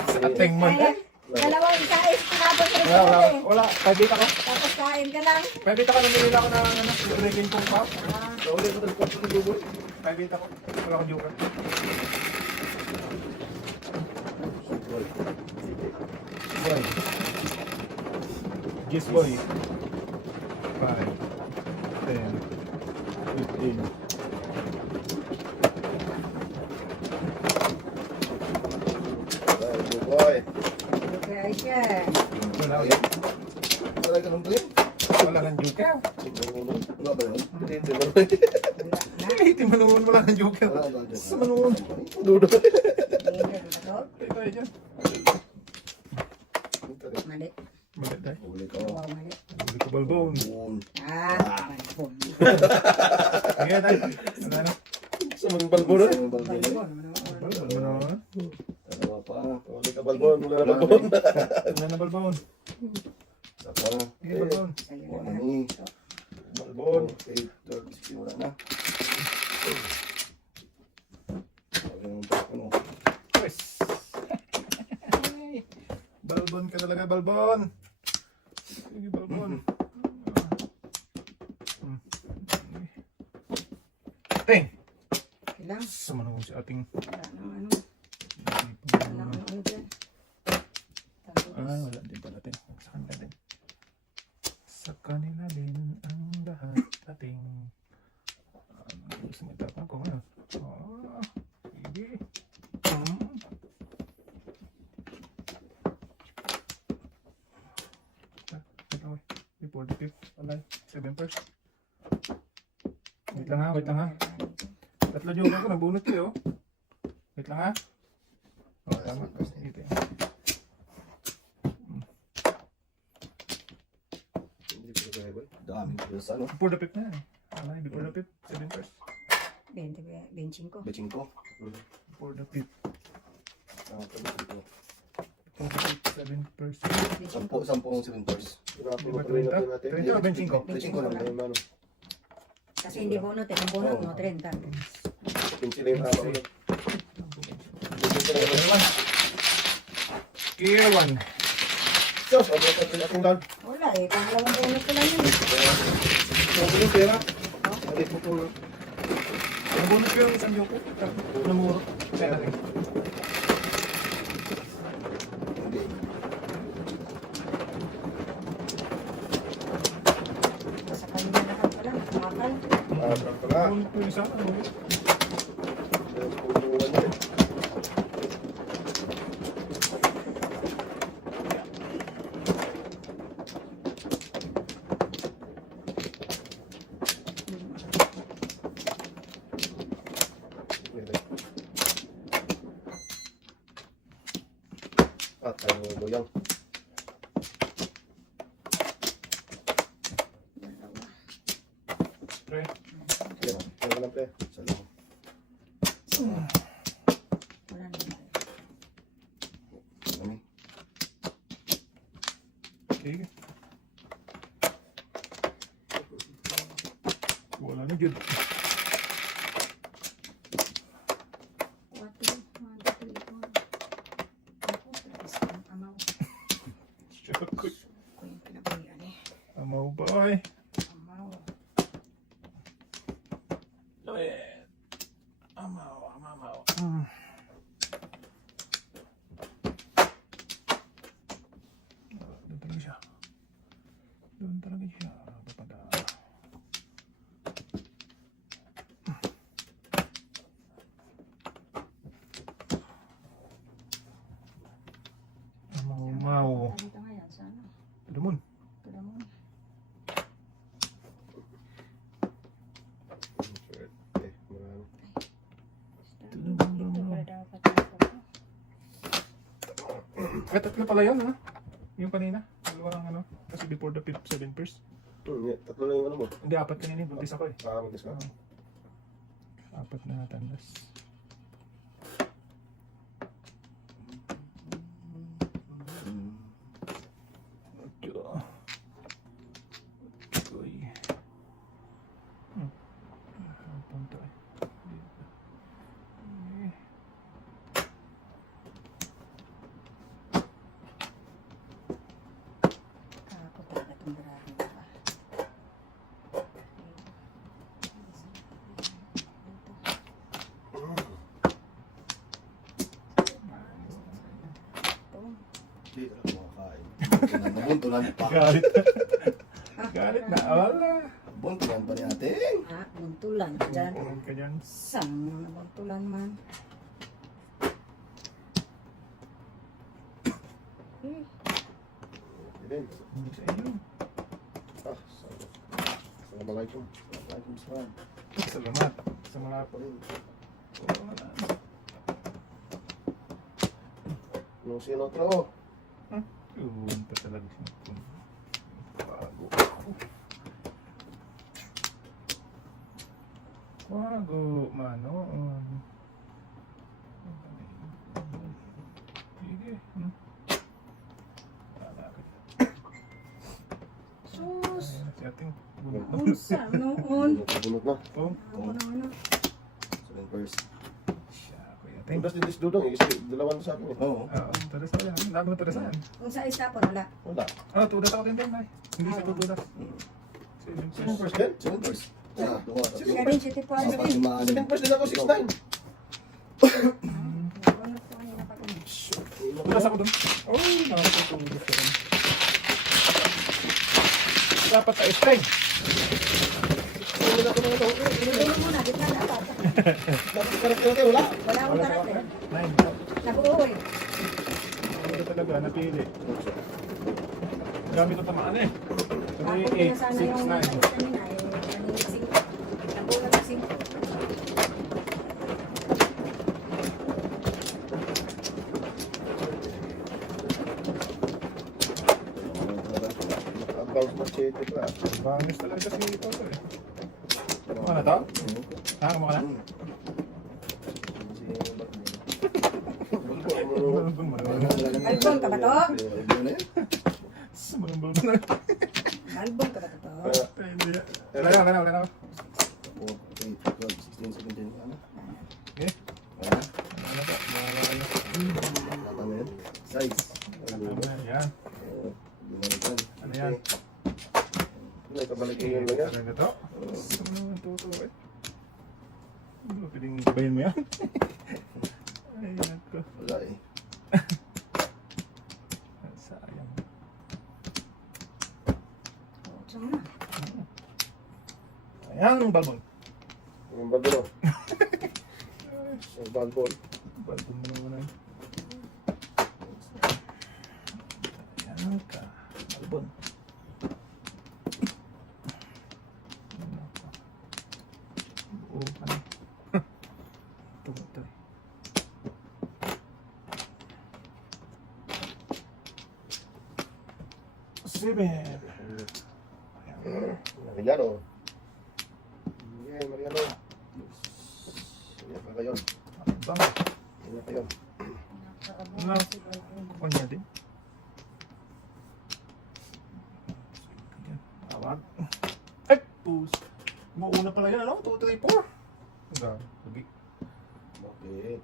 Sa ating man Kaya, eh. dalawang isais, tinapon ko rin sa Wala. eh. Wala. Pwede ako. Tapos kain ka lang. Pwede ako nang nilila ko ng ano. Drinking kong pop. Nauli ko doon kwarto ng lubo eh. Pwede ako. Wala akong joker. Boy. Yes boy. 5, 10, 15. Ay, good boy. Okay, siya. Wala Ay, ulit. talaga nung tuloy. Wala kang joker. Wala ba yun? Hindi, hindi. Hindi manuman wala kang joker. Wala ba yun? Sa manuman. Dudo. Ito yan. Mali. Mali tayo. Uli ka. Wow, mali. Huli ko balbon. Boom. Balbon. Sige tayo. Ano na? Sa mga balbon eh. Balbon. Balbon mo na. Dalawa pa. Uli ka balbon. Wala na balbon. Ano na balbon? Isa pa. Sige balbon. Sa'yo Wala na. ni. Balbon. Okay, 12, wala na. Wala yung tapo mo. Yes. Balbon ka talaga balbon. Sige balbon. Ting! Ilang? Sama naman si ating... Wala nang ano. Wala nang ano dyan. Tapos, Wala din pala natin. Sa kanila din. Sa kanila din ang lahat ating... Gusto mo itapang ko ngayon. Sige. Before the fifth, alay, 7 first. Wait lang ha. Tatlo joker ko, nabunot kayo. Wait lang ha. Tama. Dito yan. Hindi ko kaya boy. Dami ko sa ano. Before the fifth na yan. Alay, before the fifth, 7 first. 25. Betching ko. Before the fifth, Betching ko. before the fifth, 7 first. Sampung 7 first. Diba 30? 30 o 25? Betching ko lang. Ano. Kasi hindi bunot eh. Kung bunot mo, 30. Pinchi na yung haba ko. Gear 1. Diyos, ang mga pagkakas akong dad. Wala eh, pangalawang bonus ko lang yun. Sabi yung pera. Sabi mo po. Ang bonus pero isang yoko. Namuro. Kaya natin. Sa kanina na pala, kumakal. Pala. Bonus po yung isa. At ang buyang. Pre. Yan. Yan ka lang, pre. Salamat. Wala na. Kami. Sige. Wala na good. Chokoy. Amaw boy. Loet. Amaw. Doon talaga siya. Doon talaga siya. Papada. Amaw. Dito ngayon, sana. Lumon. Tignan mo. Eh, marami. Dito pala dapat ito. Tatlo pala yun, ha? Yung kanina. Dalawa ng ano. Kasi before the 7 first. Yeah, tatlo na yung ano mo. Hindi, apat kanina. Buntis ako eh. Magkis ka. Apat na tandas. Uy. Punta eh. Ako talaga itong barahin pa. Hindi ka lang makakain. Nabuntulan pa. Galit. Galit na. Wala. Buntulan pa ni ating. Ah, buntulan dyan. Kulang ka dyan. Saan mga buntulan man? Eh, Hindi. Hindi sa iyo. Assalamualaikum. Waalaikumsalam. Salamat. Sa mga po. Wala. Nung sino otro? Yun pa talaga siya. Bago. Bago. Mano. Sige. sus! Si ating bunot. Unsa noon? Bunot na. Oh. Ako na ano? Seven first. Siya. Kuya ating. Tapos dito si Dudong, dalawan sa akin. Oo. Oo. Tadasan. Ang dami ng tadasan. Unsa isa po wala. Wala. Tudas ako din din, May. Hindi sa tudas. Sino first din? Seven first. Ah, duha. Siya din si Tipo. Apat si Maano. Second first din ako, 6'9". Nabunot ko kanina pa rin. Tudas ako doon. Oh, nakakatudas ko doon. Dapat sa strength. Tuloy mo na, gitna na dapat. Dapat karakter natin, wala. Wala akong karakter. 9. Nag-uwi. Ito talaga, napili. Gamit ko tamaan eh. Ako 3, din 8, sana 6, yung 9. kanina eh. Kanina 5. Nabulat na 5. Bounce machete pa. Bangis talaga kasi ito eh. Ano na to? Ha, kumaka na? Album ka ba to? Sumalambal na. Album ka ba to? Hindi. Wala na. 4, 8, 12, 16, 17. Ano? Okay. Wala. Ano ba? Tatang yun. Size. Yan. Balik yun lang yan. Talaga to. Sama naman tuto eh. Ano, pwedeng gabayin mo yan? Ay, nako. Wala eh. Sayang. Otso na. Ayan, balbon. Ang bago. Ang bago. Balbon mo naman ay. Ayan ka. Balbon. Oo, ano? Ito, ito. Seven. Mariano. Yeah, Mariano. Yan pa kayo. Bang. Yan pa yun. No. Ano na din? Tawag. Ay! Pus. Mauna pala yan, ano? 2, 3, 4. Hanggang. Lagi. Okay.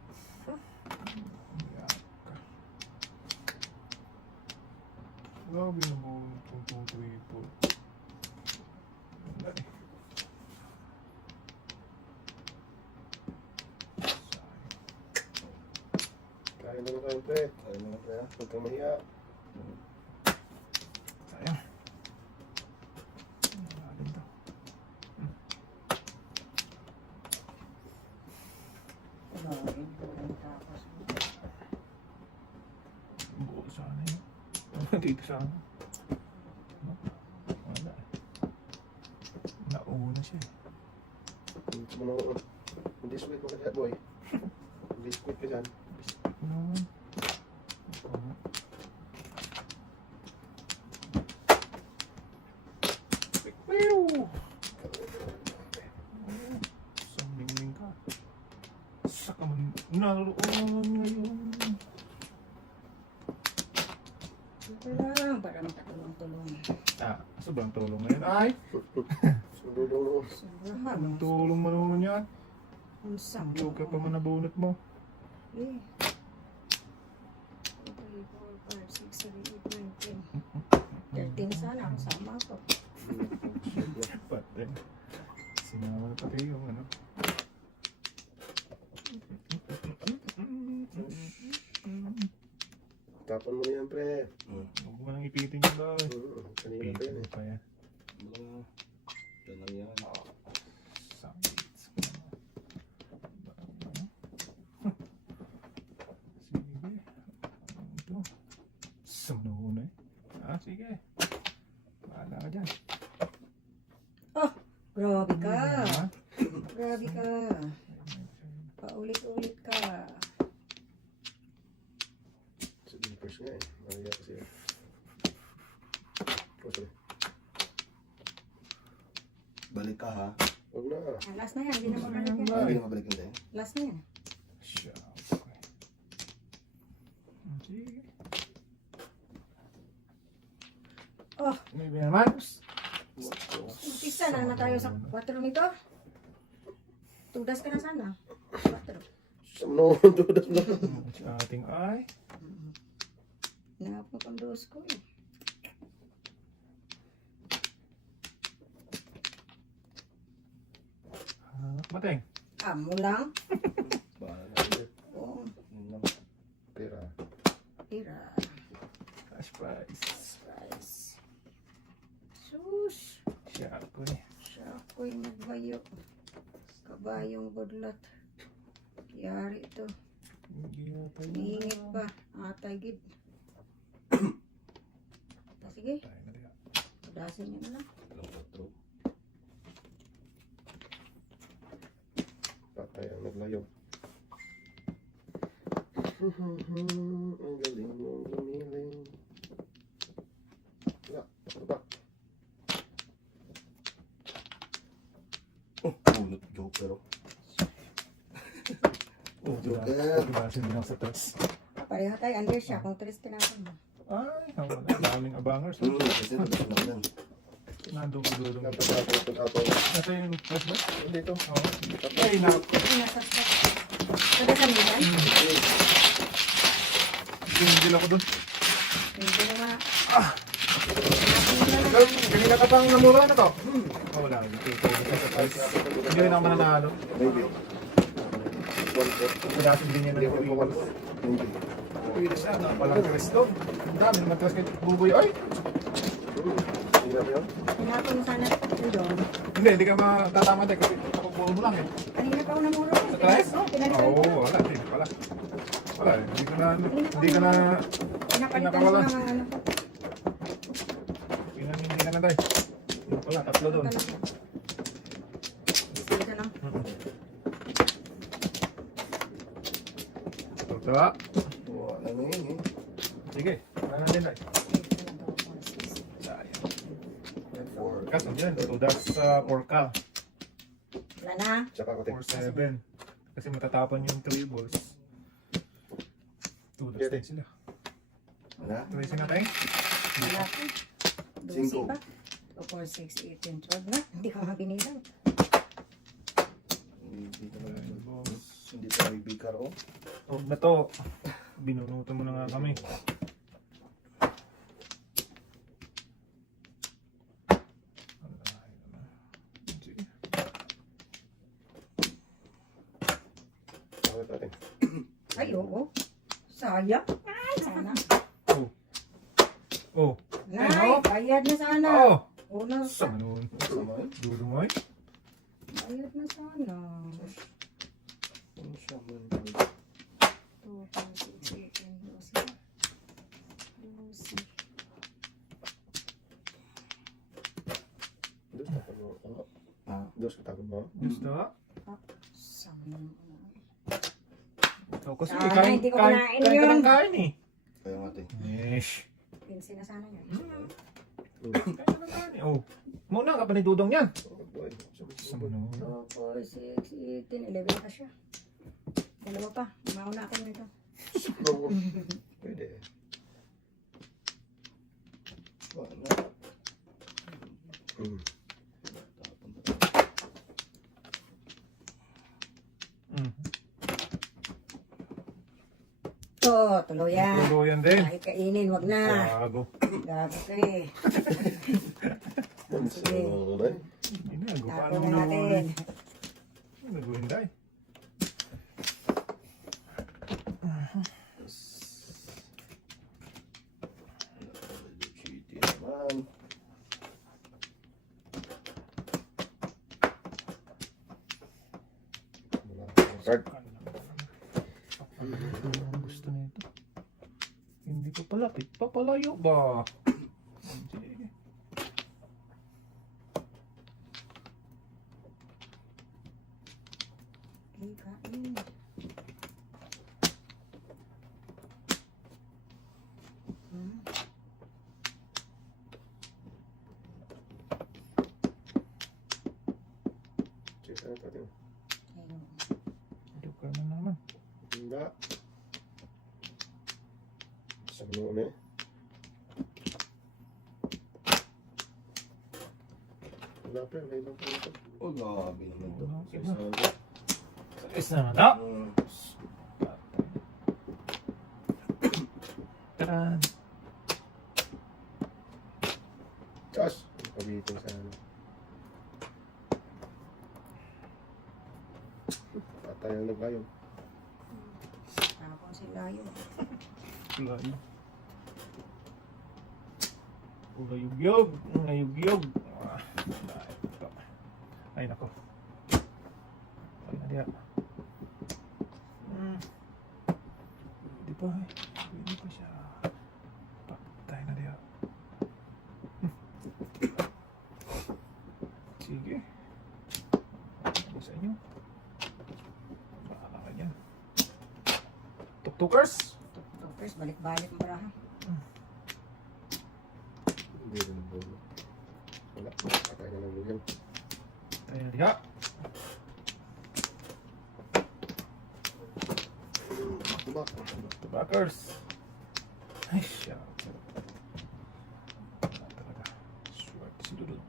Grabe na mo. 2, 3, 4. Dali. Kaya mo na kayo, pre. Kaya mo na, pre. Huwag kang mahiya. Sayang. Malalim to. Buo sana yun. Dito sana. No? Wala eh. Nauna siya eh. Hindi sweet mo ka dyan, boy. Hindi sweet ka dyan. Naman. Pew! Sambing ka. Saka man naroon ngayon. Ito lang, para makatulong-tulong. Ah, sobrang tulong ngayon. Ay! Sundudong mo. Sobrang tulong mo naman yan. Unsang. Huwag ka pa man nabunot mo. Eh. 2, 3, 4, 5, 6, 7, 8, 9, 10. 13 sana, kasama ko. Pati. Sinama na pati yung ano. Tapon mo na yan, pre. Huwag mo nang ipitin yung gawin. Kanina pa yan Ipitin eh. pa yan. Yan lang yan. Sambits. Sige. Ito. Sumuna eh. Ah, sige. Bahala ka dyan. Grabe ka. Ah, Grabe ka. Paulit-ulit ka. Sleepers nga eh. Mariya kasi. Oh, sorry. Balik ka ha. Huwag na. Last na yan, hindi na mabalik yan. Hindi na mabalik hindi. Last na yan. siya. Okay. Sige. Oh, Maybe naman. umpisa na tayo sa 4 nito. Tudas ka na sana. 4. Samno, dudas na. Sa ating ay. Napong kang dos ko eh. Mateng. Amo lang. Bahala na. Oo, Yun lang. Pera. tira. Cash prize. Price. Sus. Siya ako eh. Siya ako'y nagbayo. Kabayong budlat. Yari ito. Hindi na tayo. Ningit pa. Atay gid. Sige. Tayo na tayo. Tudasin niyo na lang. Tatlong patro. Patay ang naglayo. Ang galing mong gumiling. Wala. Ano ba? Pulot joker. Oh, Joker. diba sila sa taas. Pareho tayo. Under siya. Kung triste na ako. Ay, wala. Daming abangers. Kasi nabas lang yan. Nandun ko doon. Napasapos ng ato. Ito yung flashback. Dito. Oh. Ay, na. Nasa spot. Tudasan mo yan? Tingin ako doon. Hindi naman. Ah! Hanapin mo Kanina ka pang namura na to. Oh, wala. Hindi rin ako mananalo. Maybe. One foot. Padasin din yan ng Hindi ko tuwing. Maybe. Pwede siya, walang tres doon. Ang dami naman tres kay Buboy. Ay! Hindi na yun? Pinapon mo sana ito doon. Hindi ka matatama tayo kasi kapag mo lang eh. Kanina pa ako namuro. Sa tres? Oo, pinalitan Oo, ko. wala. Hindi pala. Wala eh. Hindi ka na, Pinapalitan ko pinakawalan. ng ano. Hindi ka na tayo. Hindi pala, tatlo doon. Dito lang. Diba? Wala na yun eh. Sige, wala na din tayo. Sayang. Kasi yan, so that's 4K. Wala na. Tsaka ako 4-7. Kasi matatapon yung 3 balls. 2 that's 10 sila. Wala. 3 na tayo? Wala po. 12 Cinco. pa. 2, 4, 6, 8, 10, 12 na. Hindi ko nga binilang. Hindi ka na. Hindi ka may bikar oh. Huwag na to. Binunuto mo na nga kami. Bakit natin? Ay, oo. Sayang. Ay, sana. Oh. Ay, bayad na sana. Oh! Una pa. Sama nun. Sama yun? Dudungoy. Bayad na sana. Ano siya man? 2, 4, 6, 8, 10, 12. Dos ka mo. Dos ka tago mo. Gusto? Sana. So, kasi Sana, kain, hindi ko kain, kinain kain ka yun. ng kain eh. Kaya nga tayo. Yesh. Pinsi na sana yun. Kain ka ng kain eh. Oh. Muna ka pa ni Dudong yan. Sama nun. 2, 4, 6, 8, 10, 11 pa siya. Dalawa pa. Mauna ako nito. Pwede. Wala. Mm. To, tuloy yan. Tuluyan din. Kahit kainin, wag na. Gago. Gago ka eh. Sige. Ginagawa. Tapo Paano mo na na natin. nagawin tayo? Cheating naman. Wala akong card. Ang gusto nito. Hindi pa palapit. Papalayo ba? Sige. Ay, kain. Hmm. Check na natin. Ayun. Ito ka na naman. Hindi. Sa noon eh. Wala pa yun. May ibang pa ito. Oh, grabe naman to. Okay Sa na. isa. Is na na. Mm. Taran. Josh! Pabitin sa ano. Patay ang nagbayong. Tapos sila yun. Layo. Ugayugyog. Ugayugyog. Ay nako. Ay na diya. Di pa eh. Pwede pa siya. Patay na diya. Sige. Ano sa inyo? Bahala ka dyan. Tuktukers. First, balik-balik mo para ha. Hindi rin ang bulo. Wala. Patay na lang yun. Patay na diya. Tubak. Backers. Ay, siya. Wala talaga. Swerte si Dudut.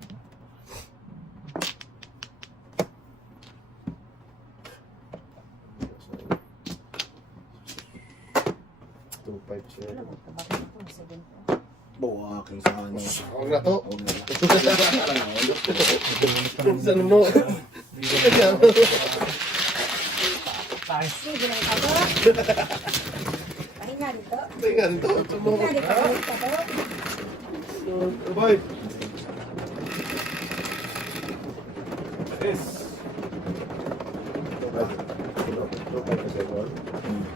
Two pipe siya. Wala, magtabak na ito. 7 po. Buwaking sa ano. Huwag na to. Huwag na. Saan mo? Sige lang ito. Pahinga dito. Tingnan to. Pahinga dito. Pahinga dito. Boy. Yes.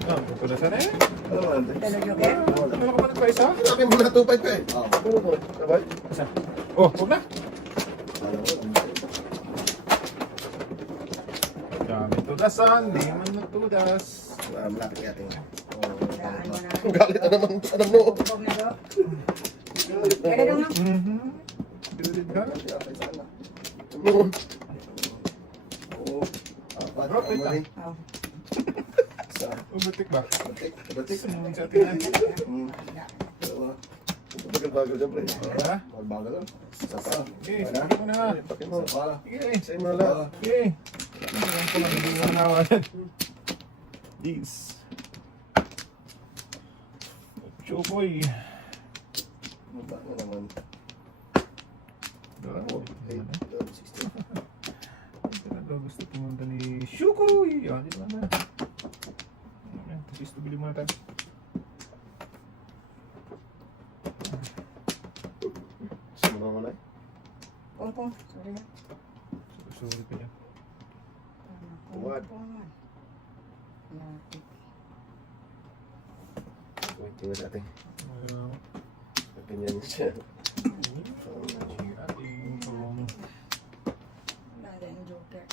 Ah, pupulasan eh. Dalo joker. Ano ka pa nagpaisa? Sinabi mo na 2.5 ka eh. Oo. Ano mo? Sabay? Isa. Oh, huwag na. Alam mo, Dami tudasan, di man nagtudas. malapit natin. Daan mo na. Ang galit na naman. Alam mo. Bubog na do. Kaya daw nga. Pilit ka? Malapit sana. Ano? Oo. Apat. Bro, wait lang. Oh. Isa. Ubutik ba? Batik. Batik. Sumunod sa atin yan. Dalawa. Bagal-bagal dyan, pre. Ha? Magbagal lang. Isa pa. Sige, Wala. sige mo na. Pakin mo. Isa pa. Sige, Sa'yo mo na. sige. Alam ko lang, hindi mo nawalan. Yes. Chokoy. Ano ba na naman? Dalawa. 8, 16. Talaga gusto pumunta ni Shukoy. Yan, di ba na? Ayan, tapos bili muna tayo. Saan mo naman ay? Pong. Sorry na. Sorry pa yan. What? Pong. Lapit. Wait, tingnan natin. Well, Ganyan siya. sige, ating pang... Wala rin yung joker.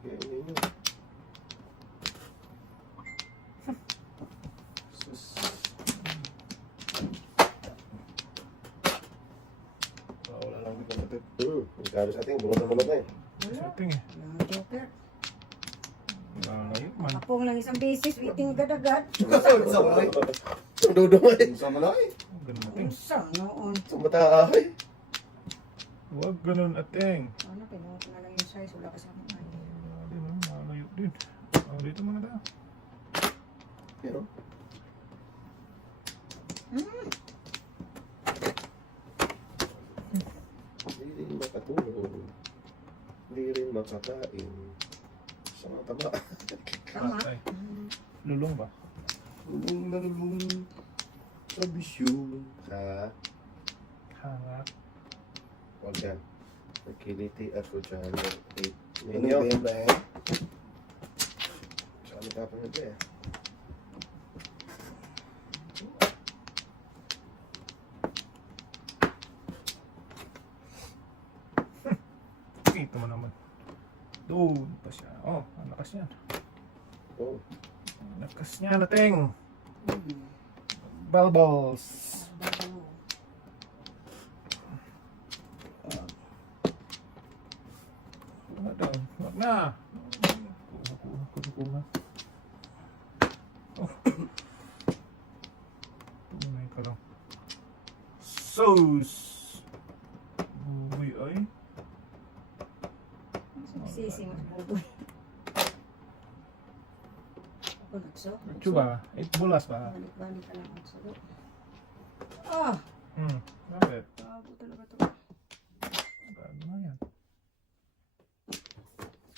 Ganyan yun. Sus. Wala lang dito natin. Magkano sa ating bunot na eh. Sa ating eh. Wala yung joker. Ngayon man. Kapong lang isang beses. Waiting agad-agad. Isa malay. Ang dudong ay. Isa malay. Huwag ganun ating. Unsang noon. Sa mata ay. Huwag ganun ating. Ano, pinuha ko na lang yung size. Wala kasama na. Di ba? Malayo din. Dito mga da. Pero, hindi rin makatulog. Hindi rin makakain. Sa mga taba. Tama. Ay. Lulong ba? Lulong na lulong sa bisyo. Ha? Hanga. Huwag yan. Nagkiliti ako dyan. Ano Ninyo. yung ba eh? Saan ka pa nito eh? Kita mo naman. Doon pa siya. Oh, ang lakas niyan. Oh. Ang lakas niya nating. Balballs. Wag na. Wag na. Kuha. Oh. Tumay ka lang. Sauce. Uy ay. Sisi mo. Buboy. Ako nagso. Chuba. 8 bulas ba? Balik-balik ka lang. Nagso. Ah! Bakit? Bago talaga to. Bago na yan.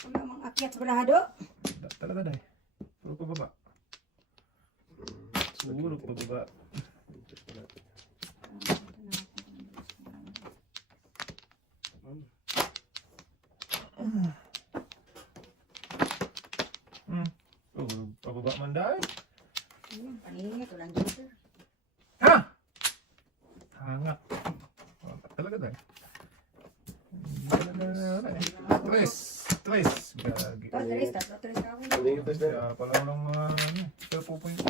Wala mang akyat sa barado. Talaga dahil. Puro pababa. Puro pababa. Puro pababa man dahil. Paningin. Walang joker. Ha! Hanga. Oh, talaga dahil. Tres. Gagi. Tres ka ako. Ano yung test na? Kaya pala walang mga ano. Kaya pupunta.